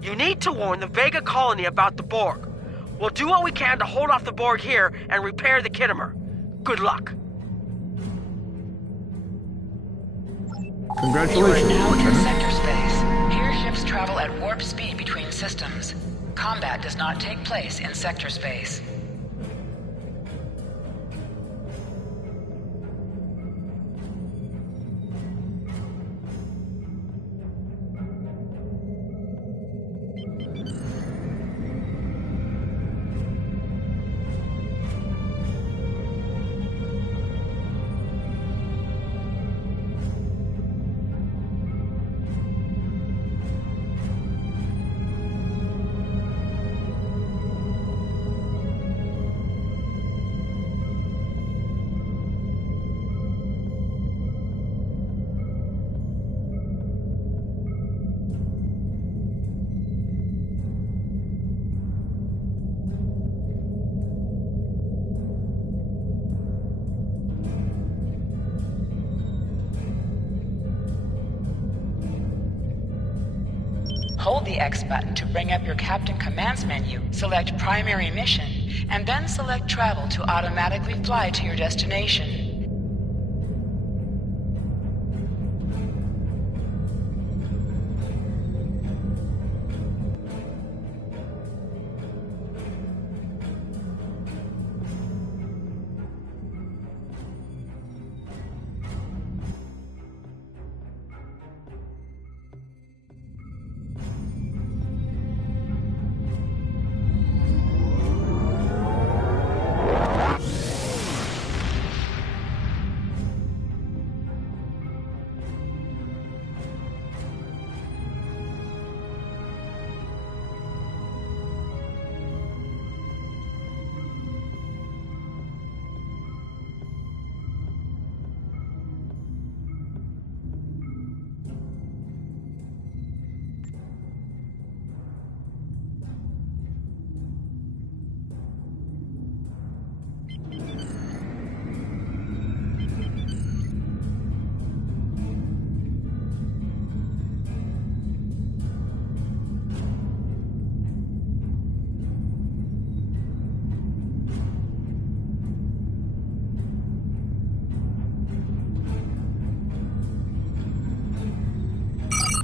You need to warn the Vega colony about the Borg. We'll do what we can to hold off the Borg here and repair the Khitomer. Good luck. Congratulations, You are now in Lieutenant. sector space. Here ships travel at warp speed between systems. Combat does not take place in sector space. Hold the X button to bring up your Captain Commands menu, select Primary Mission, and then select Travel to automatically fly to your destination.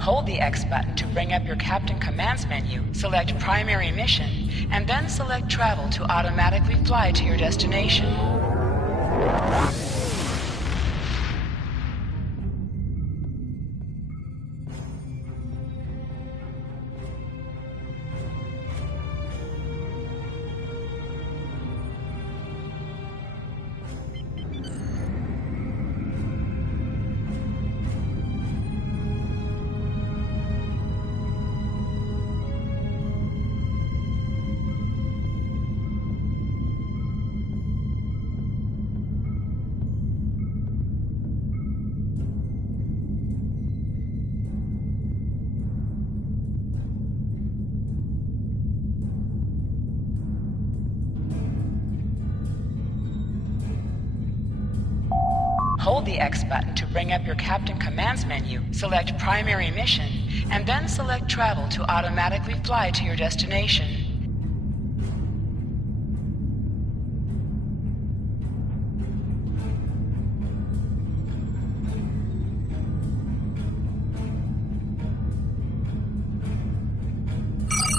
Hold the X button to bring up your Captain Commands menu, select Primary Mission, and then select Travel to automatically fly to your destination. Hold the X button to bring up your Captain Commands menu, select Primary Mission, and then select Travel to automatically fly to your destination.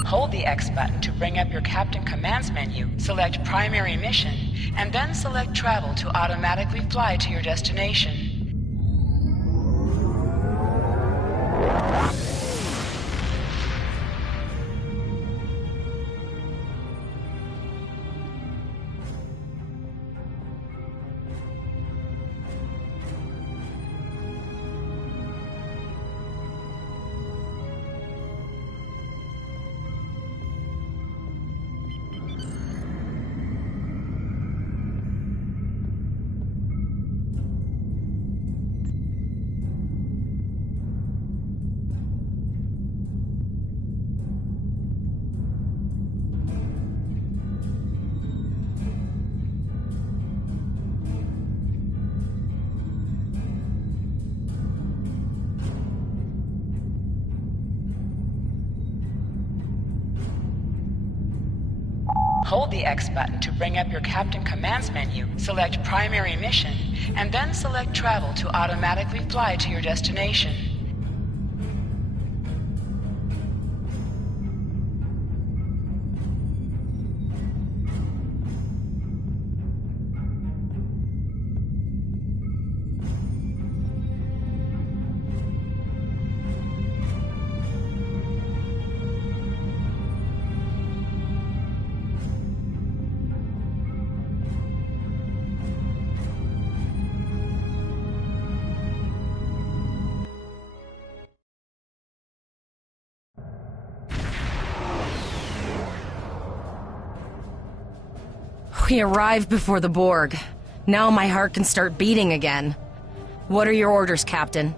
Hold the X button to bring up your Captain Commands menu, select Primary Mission, and then select Travel to automatically fly to your destination. Hold the X button to bring up your Captain Commands menu, select Primary Mission, and then select Travel to automatically fly to your destination. We arrived before the Borg. Now my heart can start beating again. What are your orders, Captain?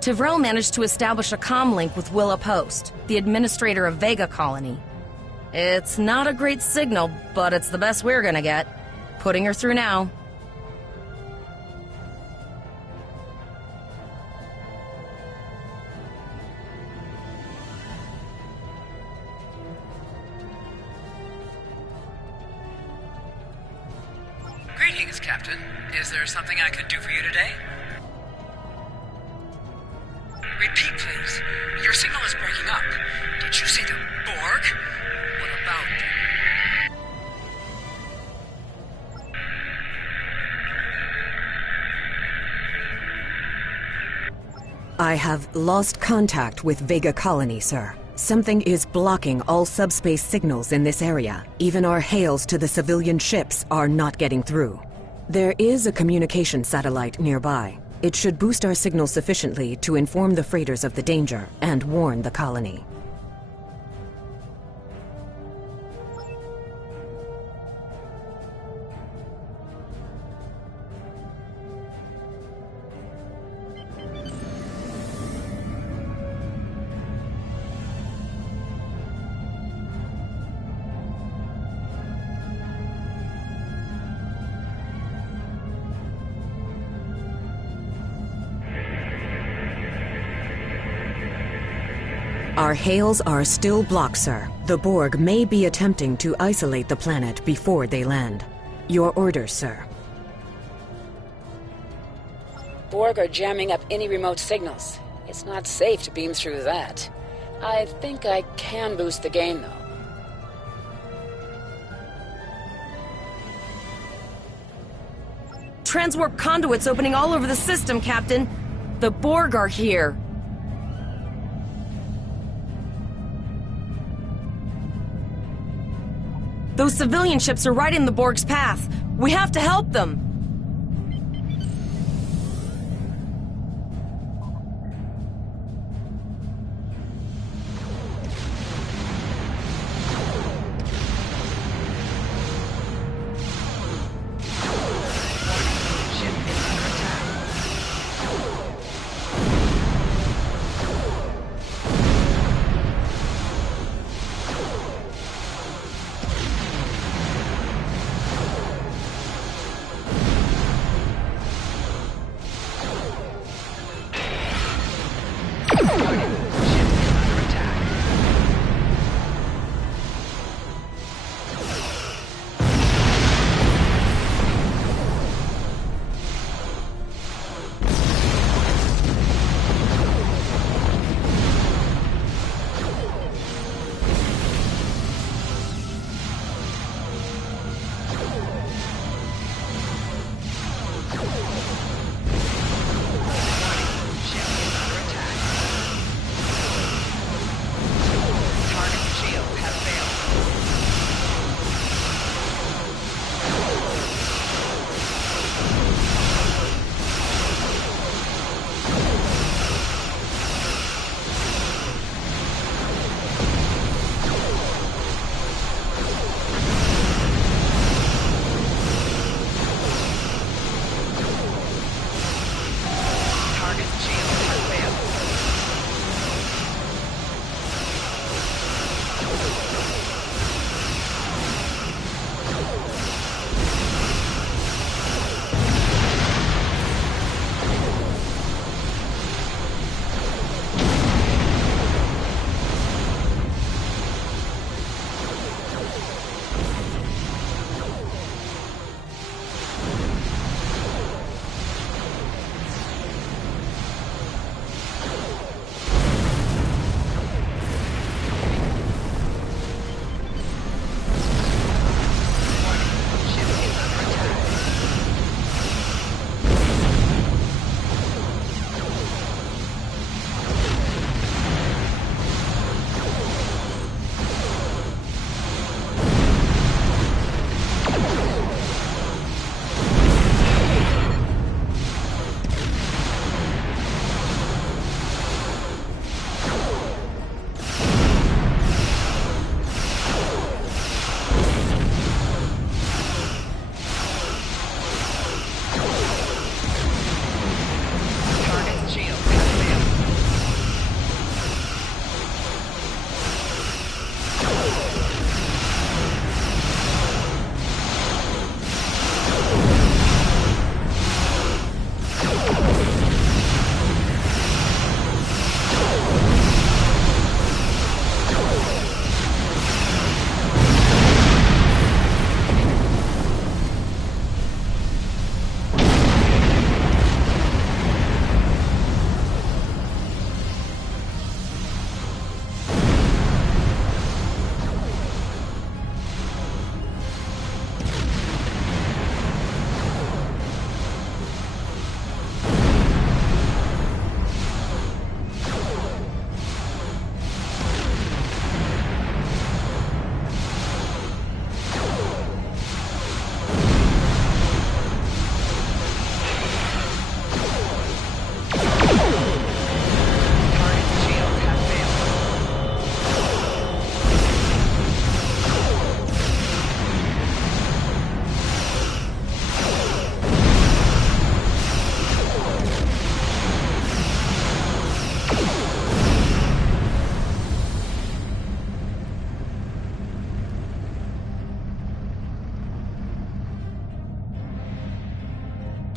Tivrell managed to establish a comm link with Willa Post, the administrator of Vega Colony. It's not a great signal, but it's the best we're gonna get. Putting her through now. Greetings, Captain. Is there something I could do for you today? Repeat, please. Your signal is breaking up. Did you see the Borg? What about them? I have lost contact with Vega Colony, sir. Something is blocking all subspace signals in this area. Even our hails to the civilian ships are not getting through. There is a communication satellite nearby. It should boost our signal sufficiently to inform the freighters of the danger and warn the colony. Our hails are still blocked, sir. The Borg may be attempting to isolate the planet before they land. Your orders, sir. Borg are jamming up any remote signals. It's not safe to beam through that. I think I can boost the gain, though. Transwarp conduits opening all over the system, Captain. The Borg are here. Those civilian ships are right in the Borg's path. We have to help them.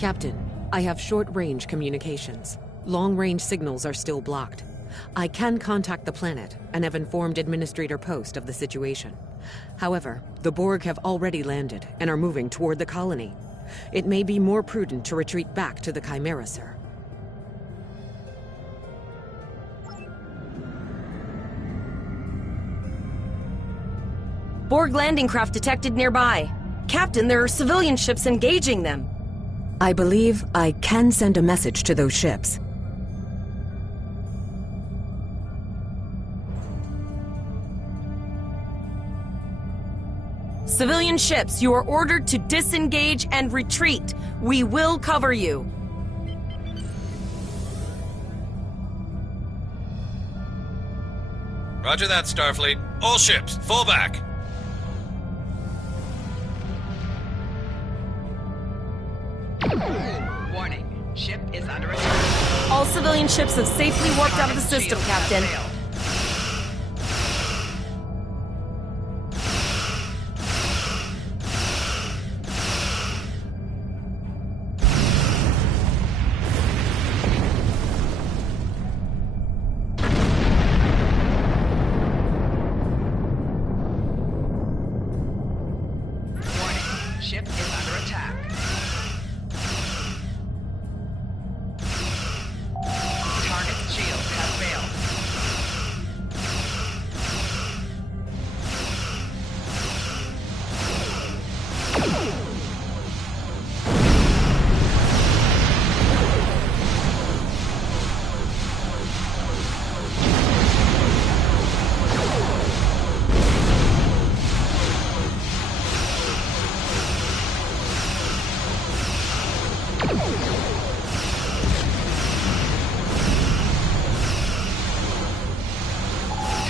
Captain, I have short-range communications. Long-range signals are still blocked. I can contact the planet and have informed Administrator Post of the situation. However, the Borg have already landed and are moving toward the colony. It may be more prudent to retreat back to the Chimera, sir. Borg landing craft detected nearby. Captain, there are civilian ships engaging them. I believe I can send a message to those ships. Civilian ships, you are ordered to disengage and retreat. We will cover you. Roger that, Starfleet. All ships, fall back. Warning. Ship is under attack. All civilian ships have safely warped out of the system, Captain. Ship is under attack. Target's shields have failed.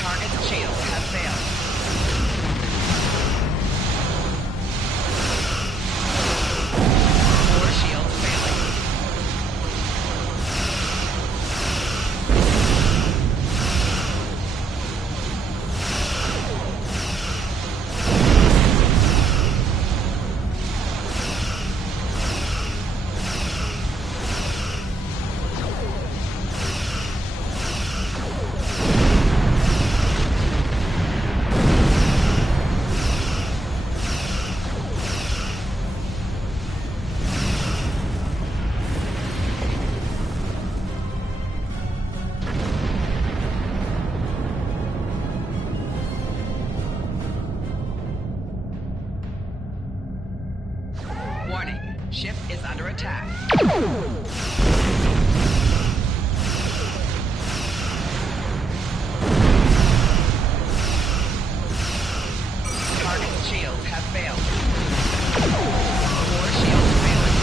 Target's shields have failed. Core shields failing. Warning. Ship is under attack. Target's shields have failed. Core shields failing.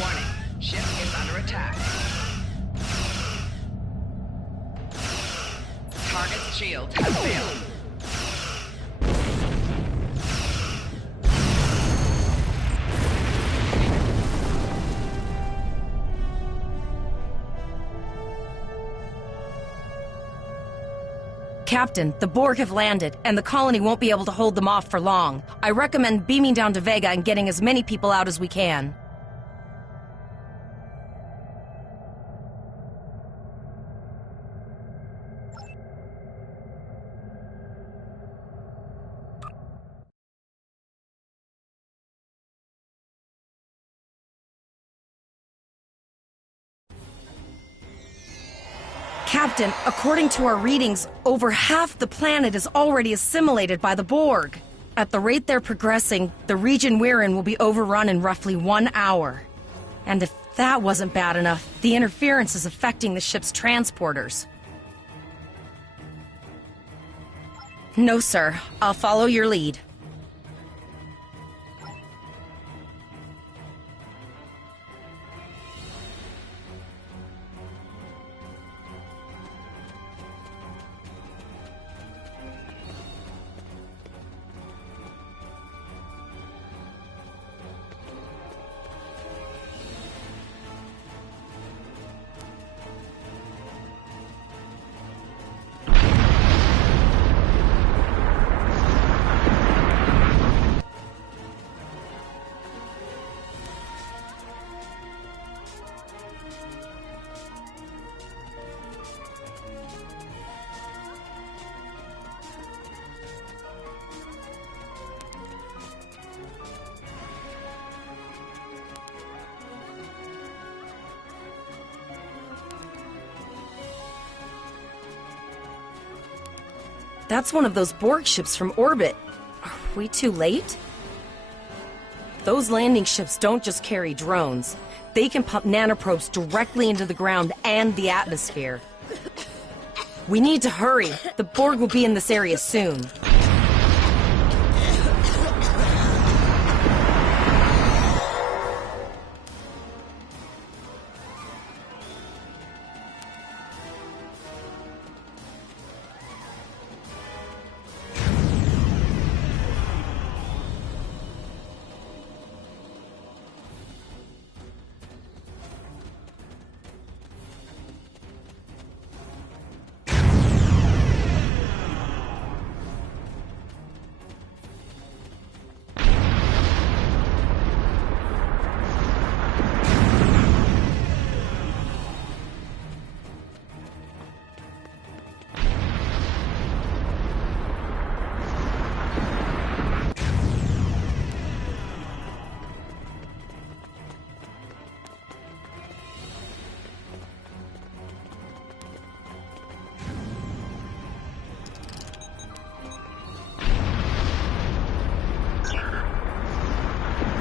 Warning. Ship is under attack. Target's shields have failed. Captain, the Borg have landed, and the colony won't be able to hold them off for long. I recommend beaming down to Vega and getting as many people out as we can. Captain, according to our readings, over half the planet is already assimilated by the Borg. At the rate they're progressing, the region we're in will be overrun in roughly 1 hour. And if that wasn't bad enough, the interference is affecting the ship's transporters. No, sir. I'll follow your lead. That's one of those Borg ships from orbit. Are we too late? Those landing ships don't just carry drones. They can pump nanoprobes directly into the ground and the atmosphere. We need to hurry. The Borg will be in this area soon.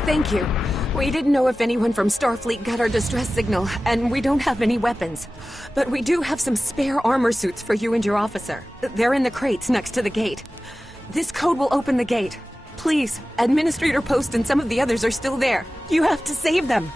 Thank you. We didn't know if anyone from Starfleet got our distress signal, and we don't have any weapons. But we do have some spare armor suits for you and your officer. They're in the crates next to the gate. This code will open the gate. Please, Administrator Post and some of the others are still there. You have to save them.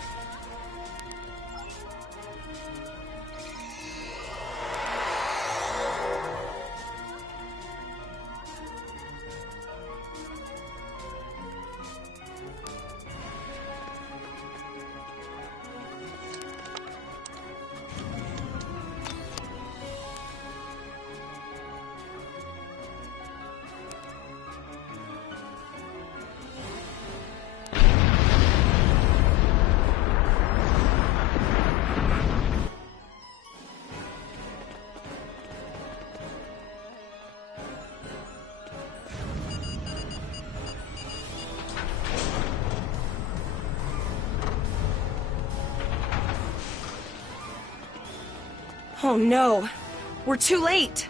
Oh no, we're too late.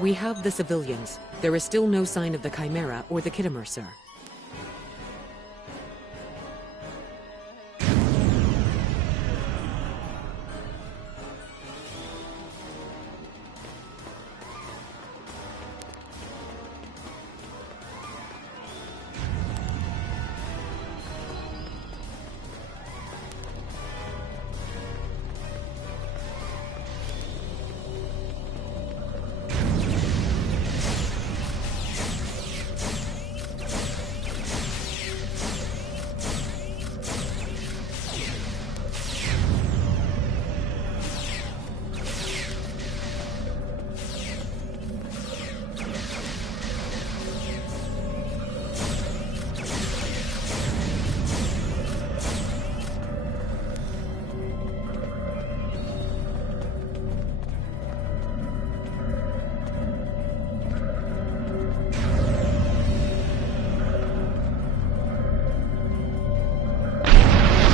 We have the civilians. There is still no sign of the Chimera or the Kittimer, sir.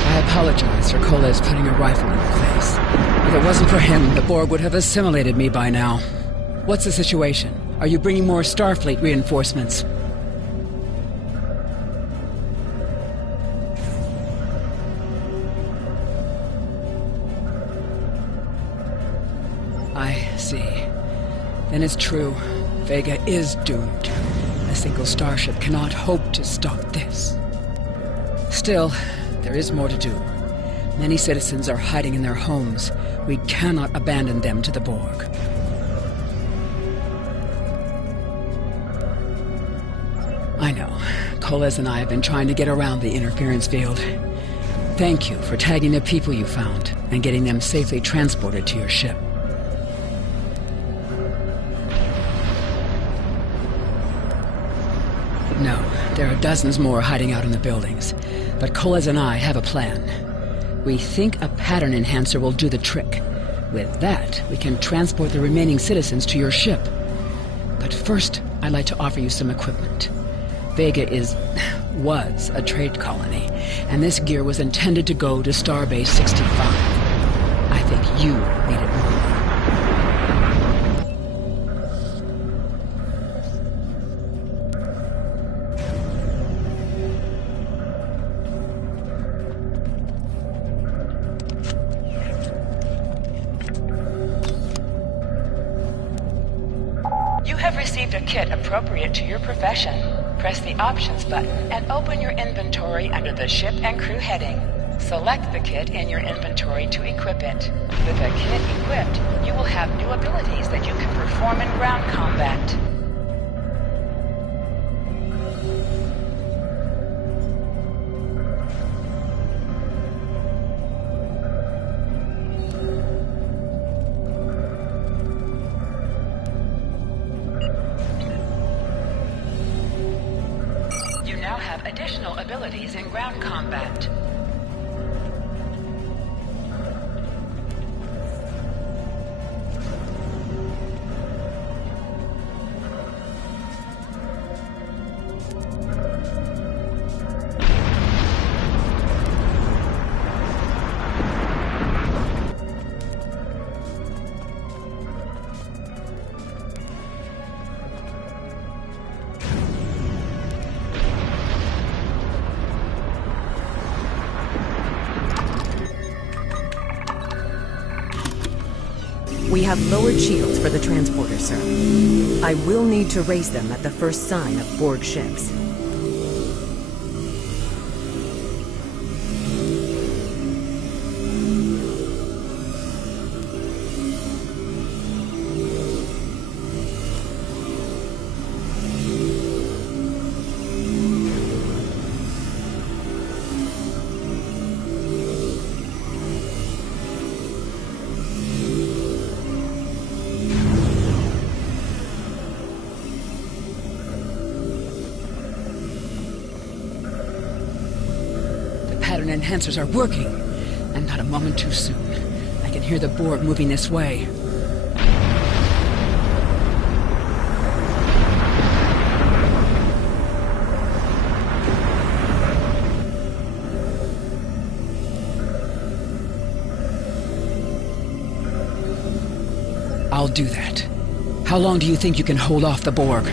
I apologize for Kole's putting a rifle in your face. If it wasn't for him, the Borg would have assimilated me by now. What's the situation? Are you bringing more Starfleet reinforcements? I see. Then it's true. Vega is doomed. A single starship cannot hope to stop this. Still, there is more to do. Many citizens are hiding in their homes. We cannot abandon them to the Borg. I know. Koles and I have been trying to get around the interference field. Thank you for tagging the people you found and getting them safely transported to your ship. No, there are dozens more hiding out in the buildings. But Koles and I have a plan. We think a pattern enhancer will do the trick. With that, we can transport the remaining citizens to your ship. But first, I'd like to offer you some equipment. Vega was a trade colony, and this gear was intended to go to Starbase 65. I think you need it more. You have received a kit appropriate to your profession. Press the Options button and open your inventory under the Ship and Crew heading. Select the kit in your inventory to equip it. With a kit equipped, you will have new abilities that you can perform in ground combat. Additional abilities in ground combat. We have lowered shields for the transporter, sir. I will need to raise them at the first sign of Borg ships. Pattern enhancers are working, and not a moment too soon. I can hear the Borg moving this way. I'll do that. How long do you think you can hold off the Borg?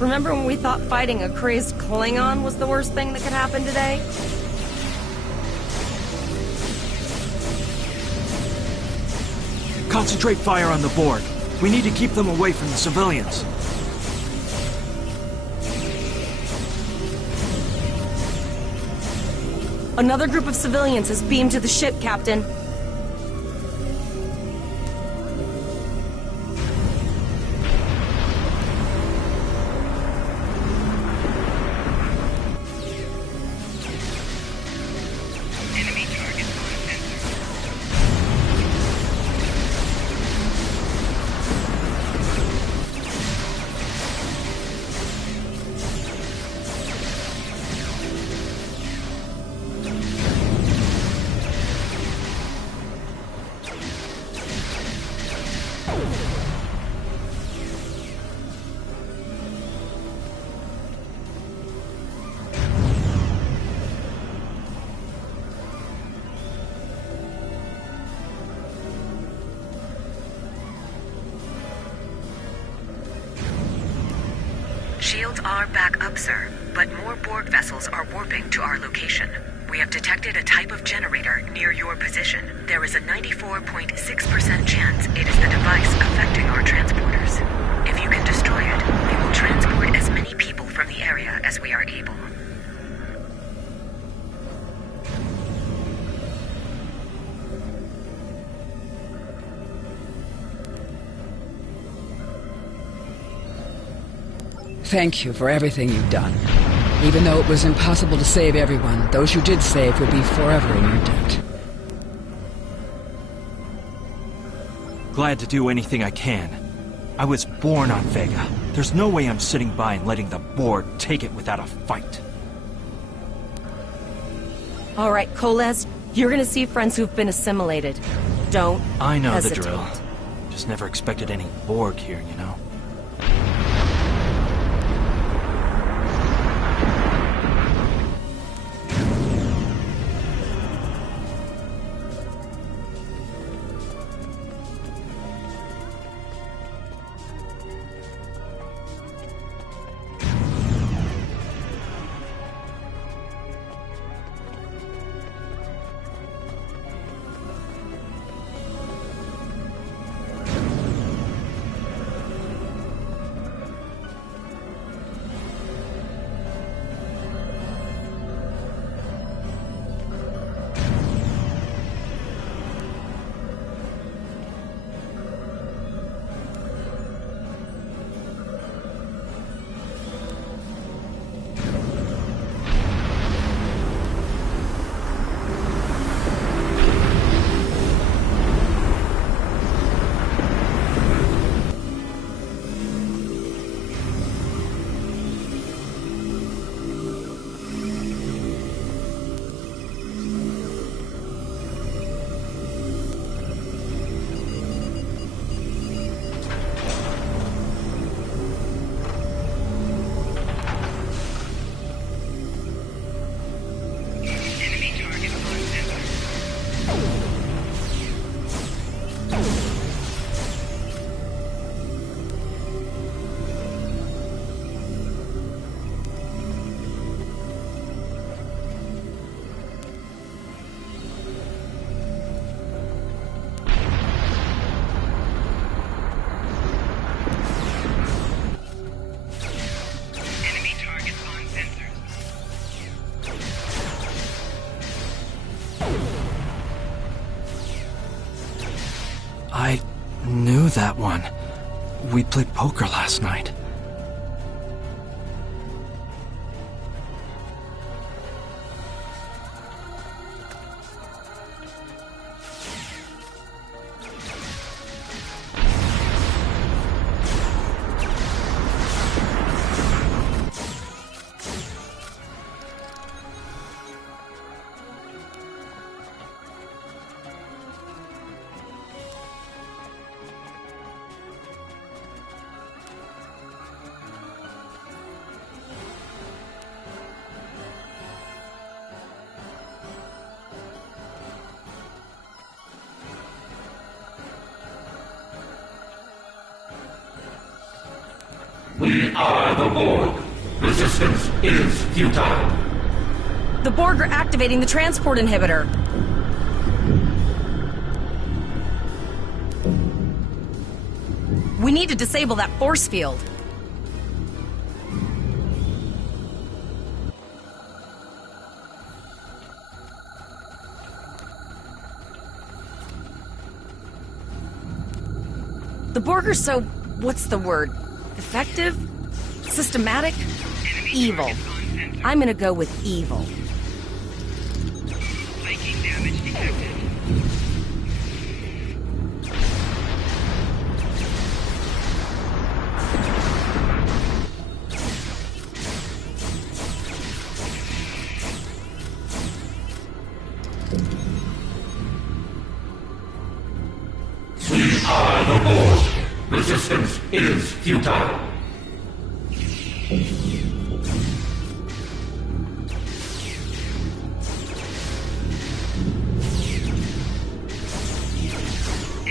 Remember when we thought fighting a crazed Klingon was the worst thing that could happen today? Concentrate fire on the Borg. We need to keep them away from the civilians. Another group of civilians has beamed to the ship, Captain. Shields are back up, sir, but more Borg vessels are warping to our location. We have detected a type of generator near your position. There is a 94.6% chance it is the device affecting our transporters. If you can destroy it, we will transport as many people from the area as we are able. Thank you for everything you've done. Even though it was impossible to save everyone, those you did save will be forever in your debt. Glad to do anything I can. I was born on Vega. There's no way I'm sitting by and letting the Borg take it without a fight. All right, Koles, you're gonna see friends who've been assimilated. Don't I know hesitate. the drill. Just never expected any Borg here, you know? I knew that one. We played poker last night. We are the Borg. Resistance is futile. The Borg are activating the transport inhibitor. We need to disable that force field. The Borg are so... what's the word? Effective? Systematic? Evil. I'm gonna go with evil. Flaking damage detected. We are the Borg. Resistance is futile.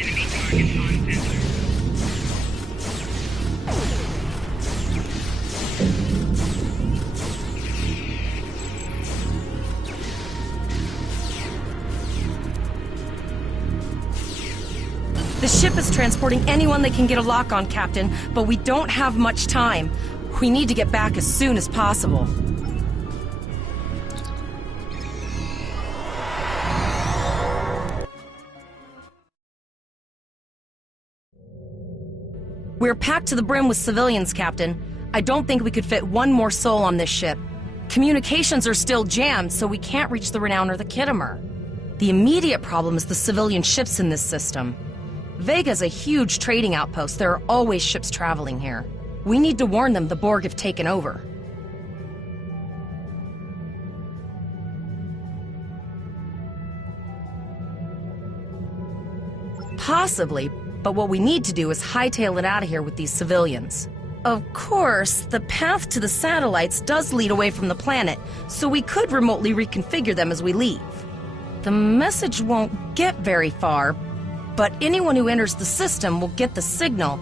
Enemy target on sensor. The ship is transporting anyone they can get a lock on, Captain, but we don't have much time. We need to get back as soon as possible. We're packed to the brim with civilians, Captain. I don't think we could fit one more soul on this ship. Communications are still jammed, so we can't reach the Renown or the Kittimer. The immediate problem is the civilian ships in this system. Vega's a huge trading outpost. There are always ships traveling here. We need to warn them the Borg have taken over. Possibly, but what we need to do is hightail it out of here with these civilians. Of course, the path to the satellites does lead away from the planet, so we could remotely reconfigure them as we leave. The message won't get very far, but anyone who enters the system will get the signal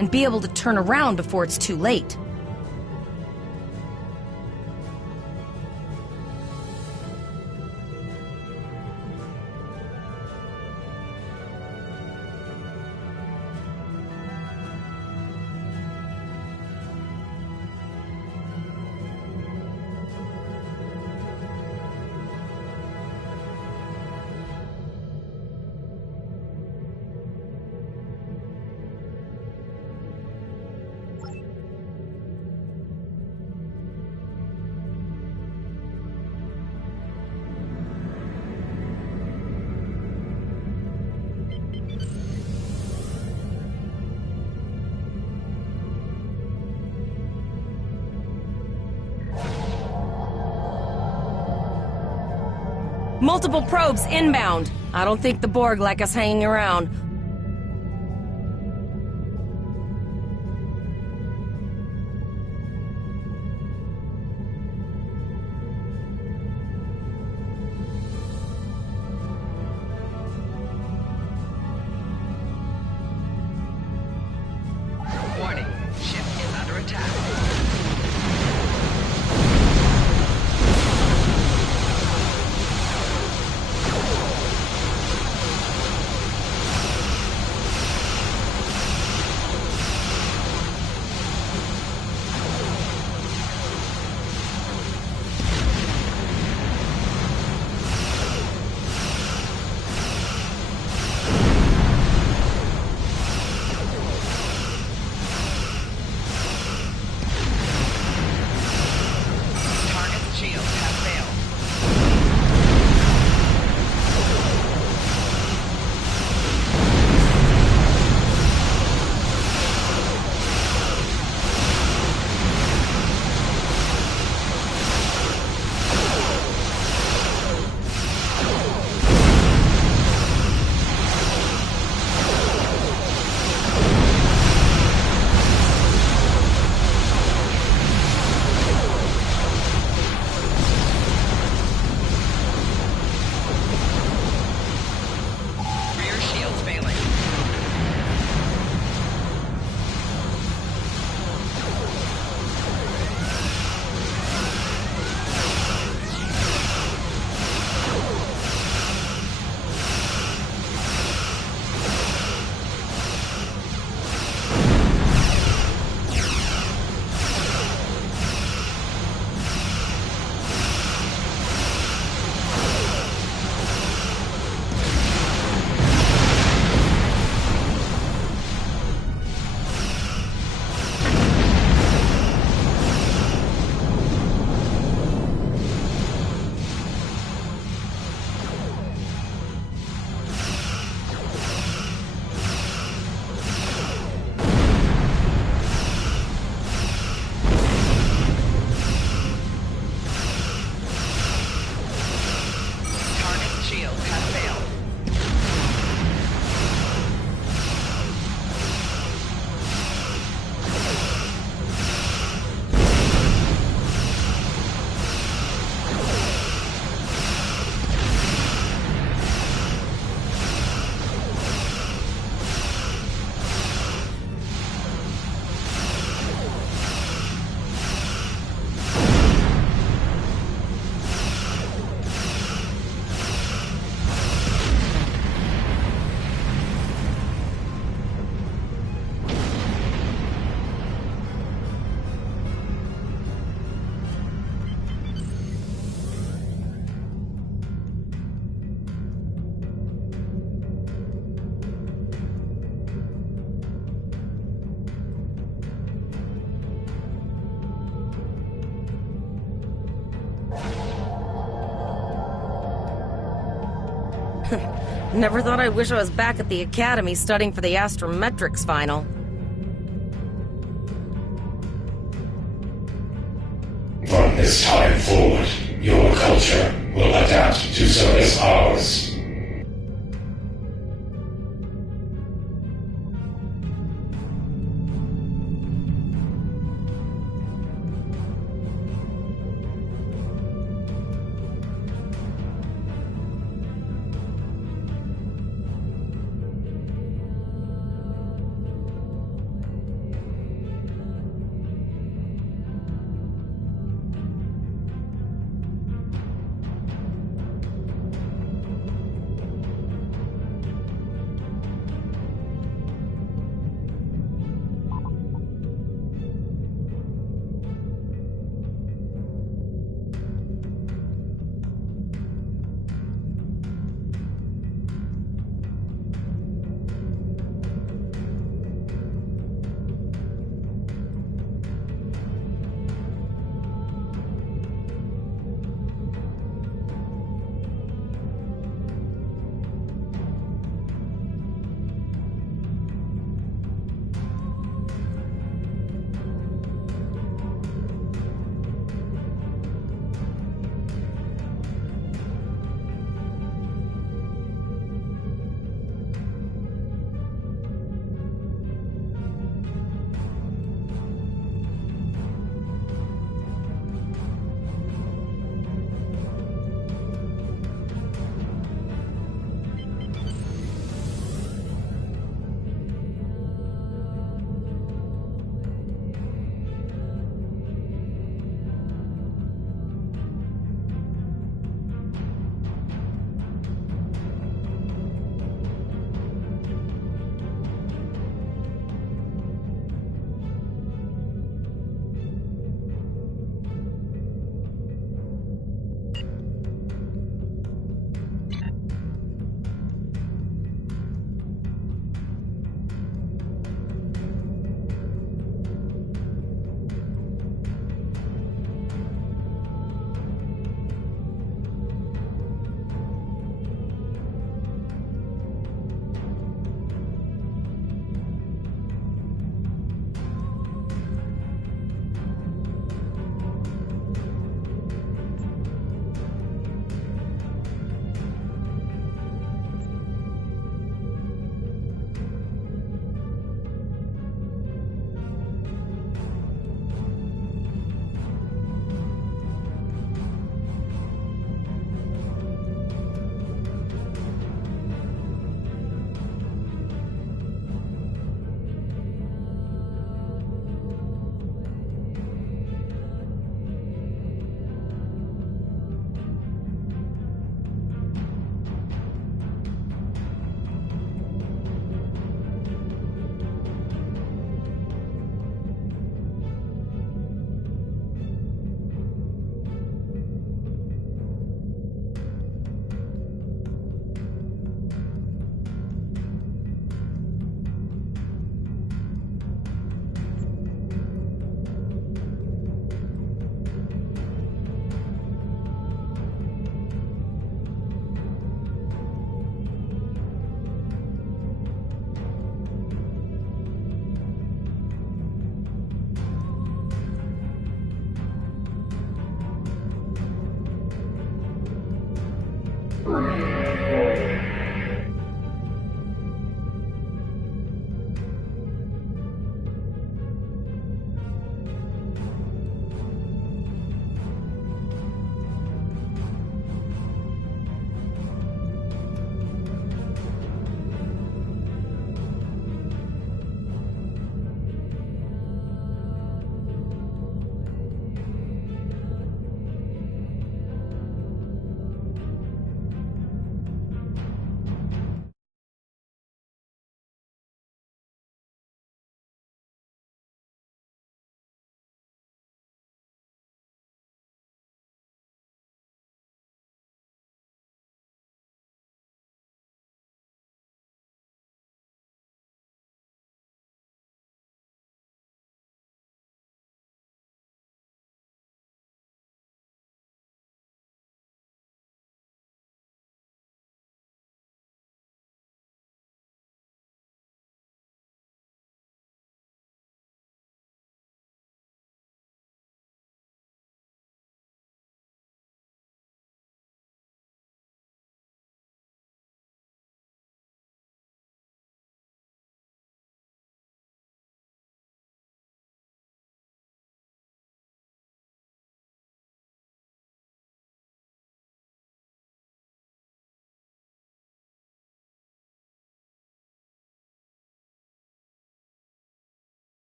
and be able to turn around before it's too late. Multiple probes inbound. I don't think the Borg like us hanging around. Warning. Ship is under attack. Never thought I'd wish I was back at the academy studying for the astrometrics final. From this time forward, your culture will adapt to service ours.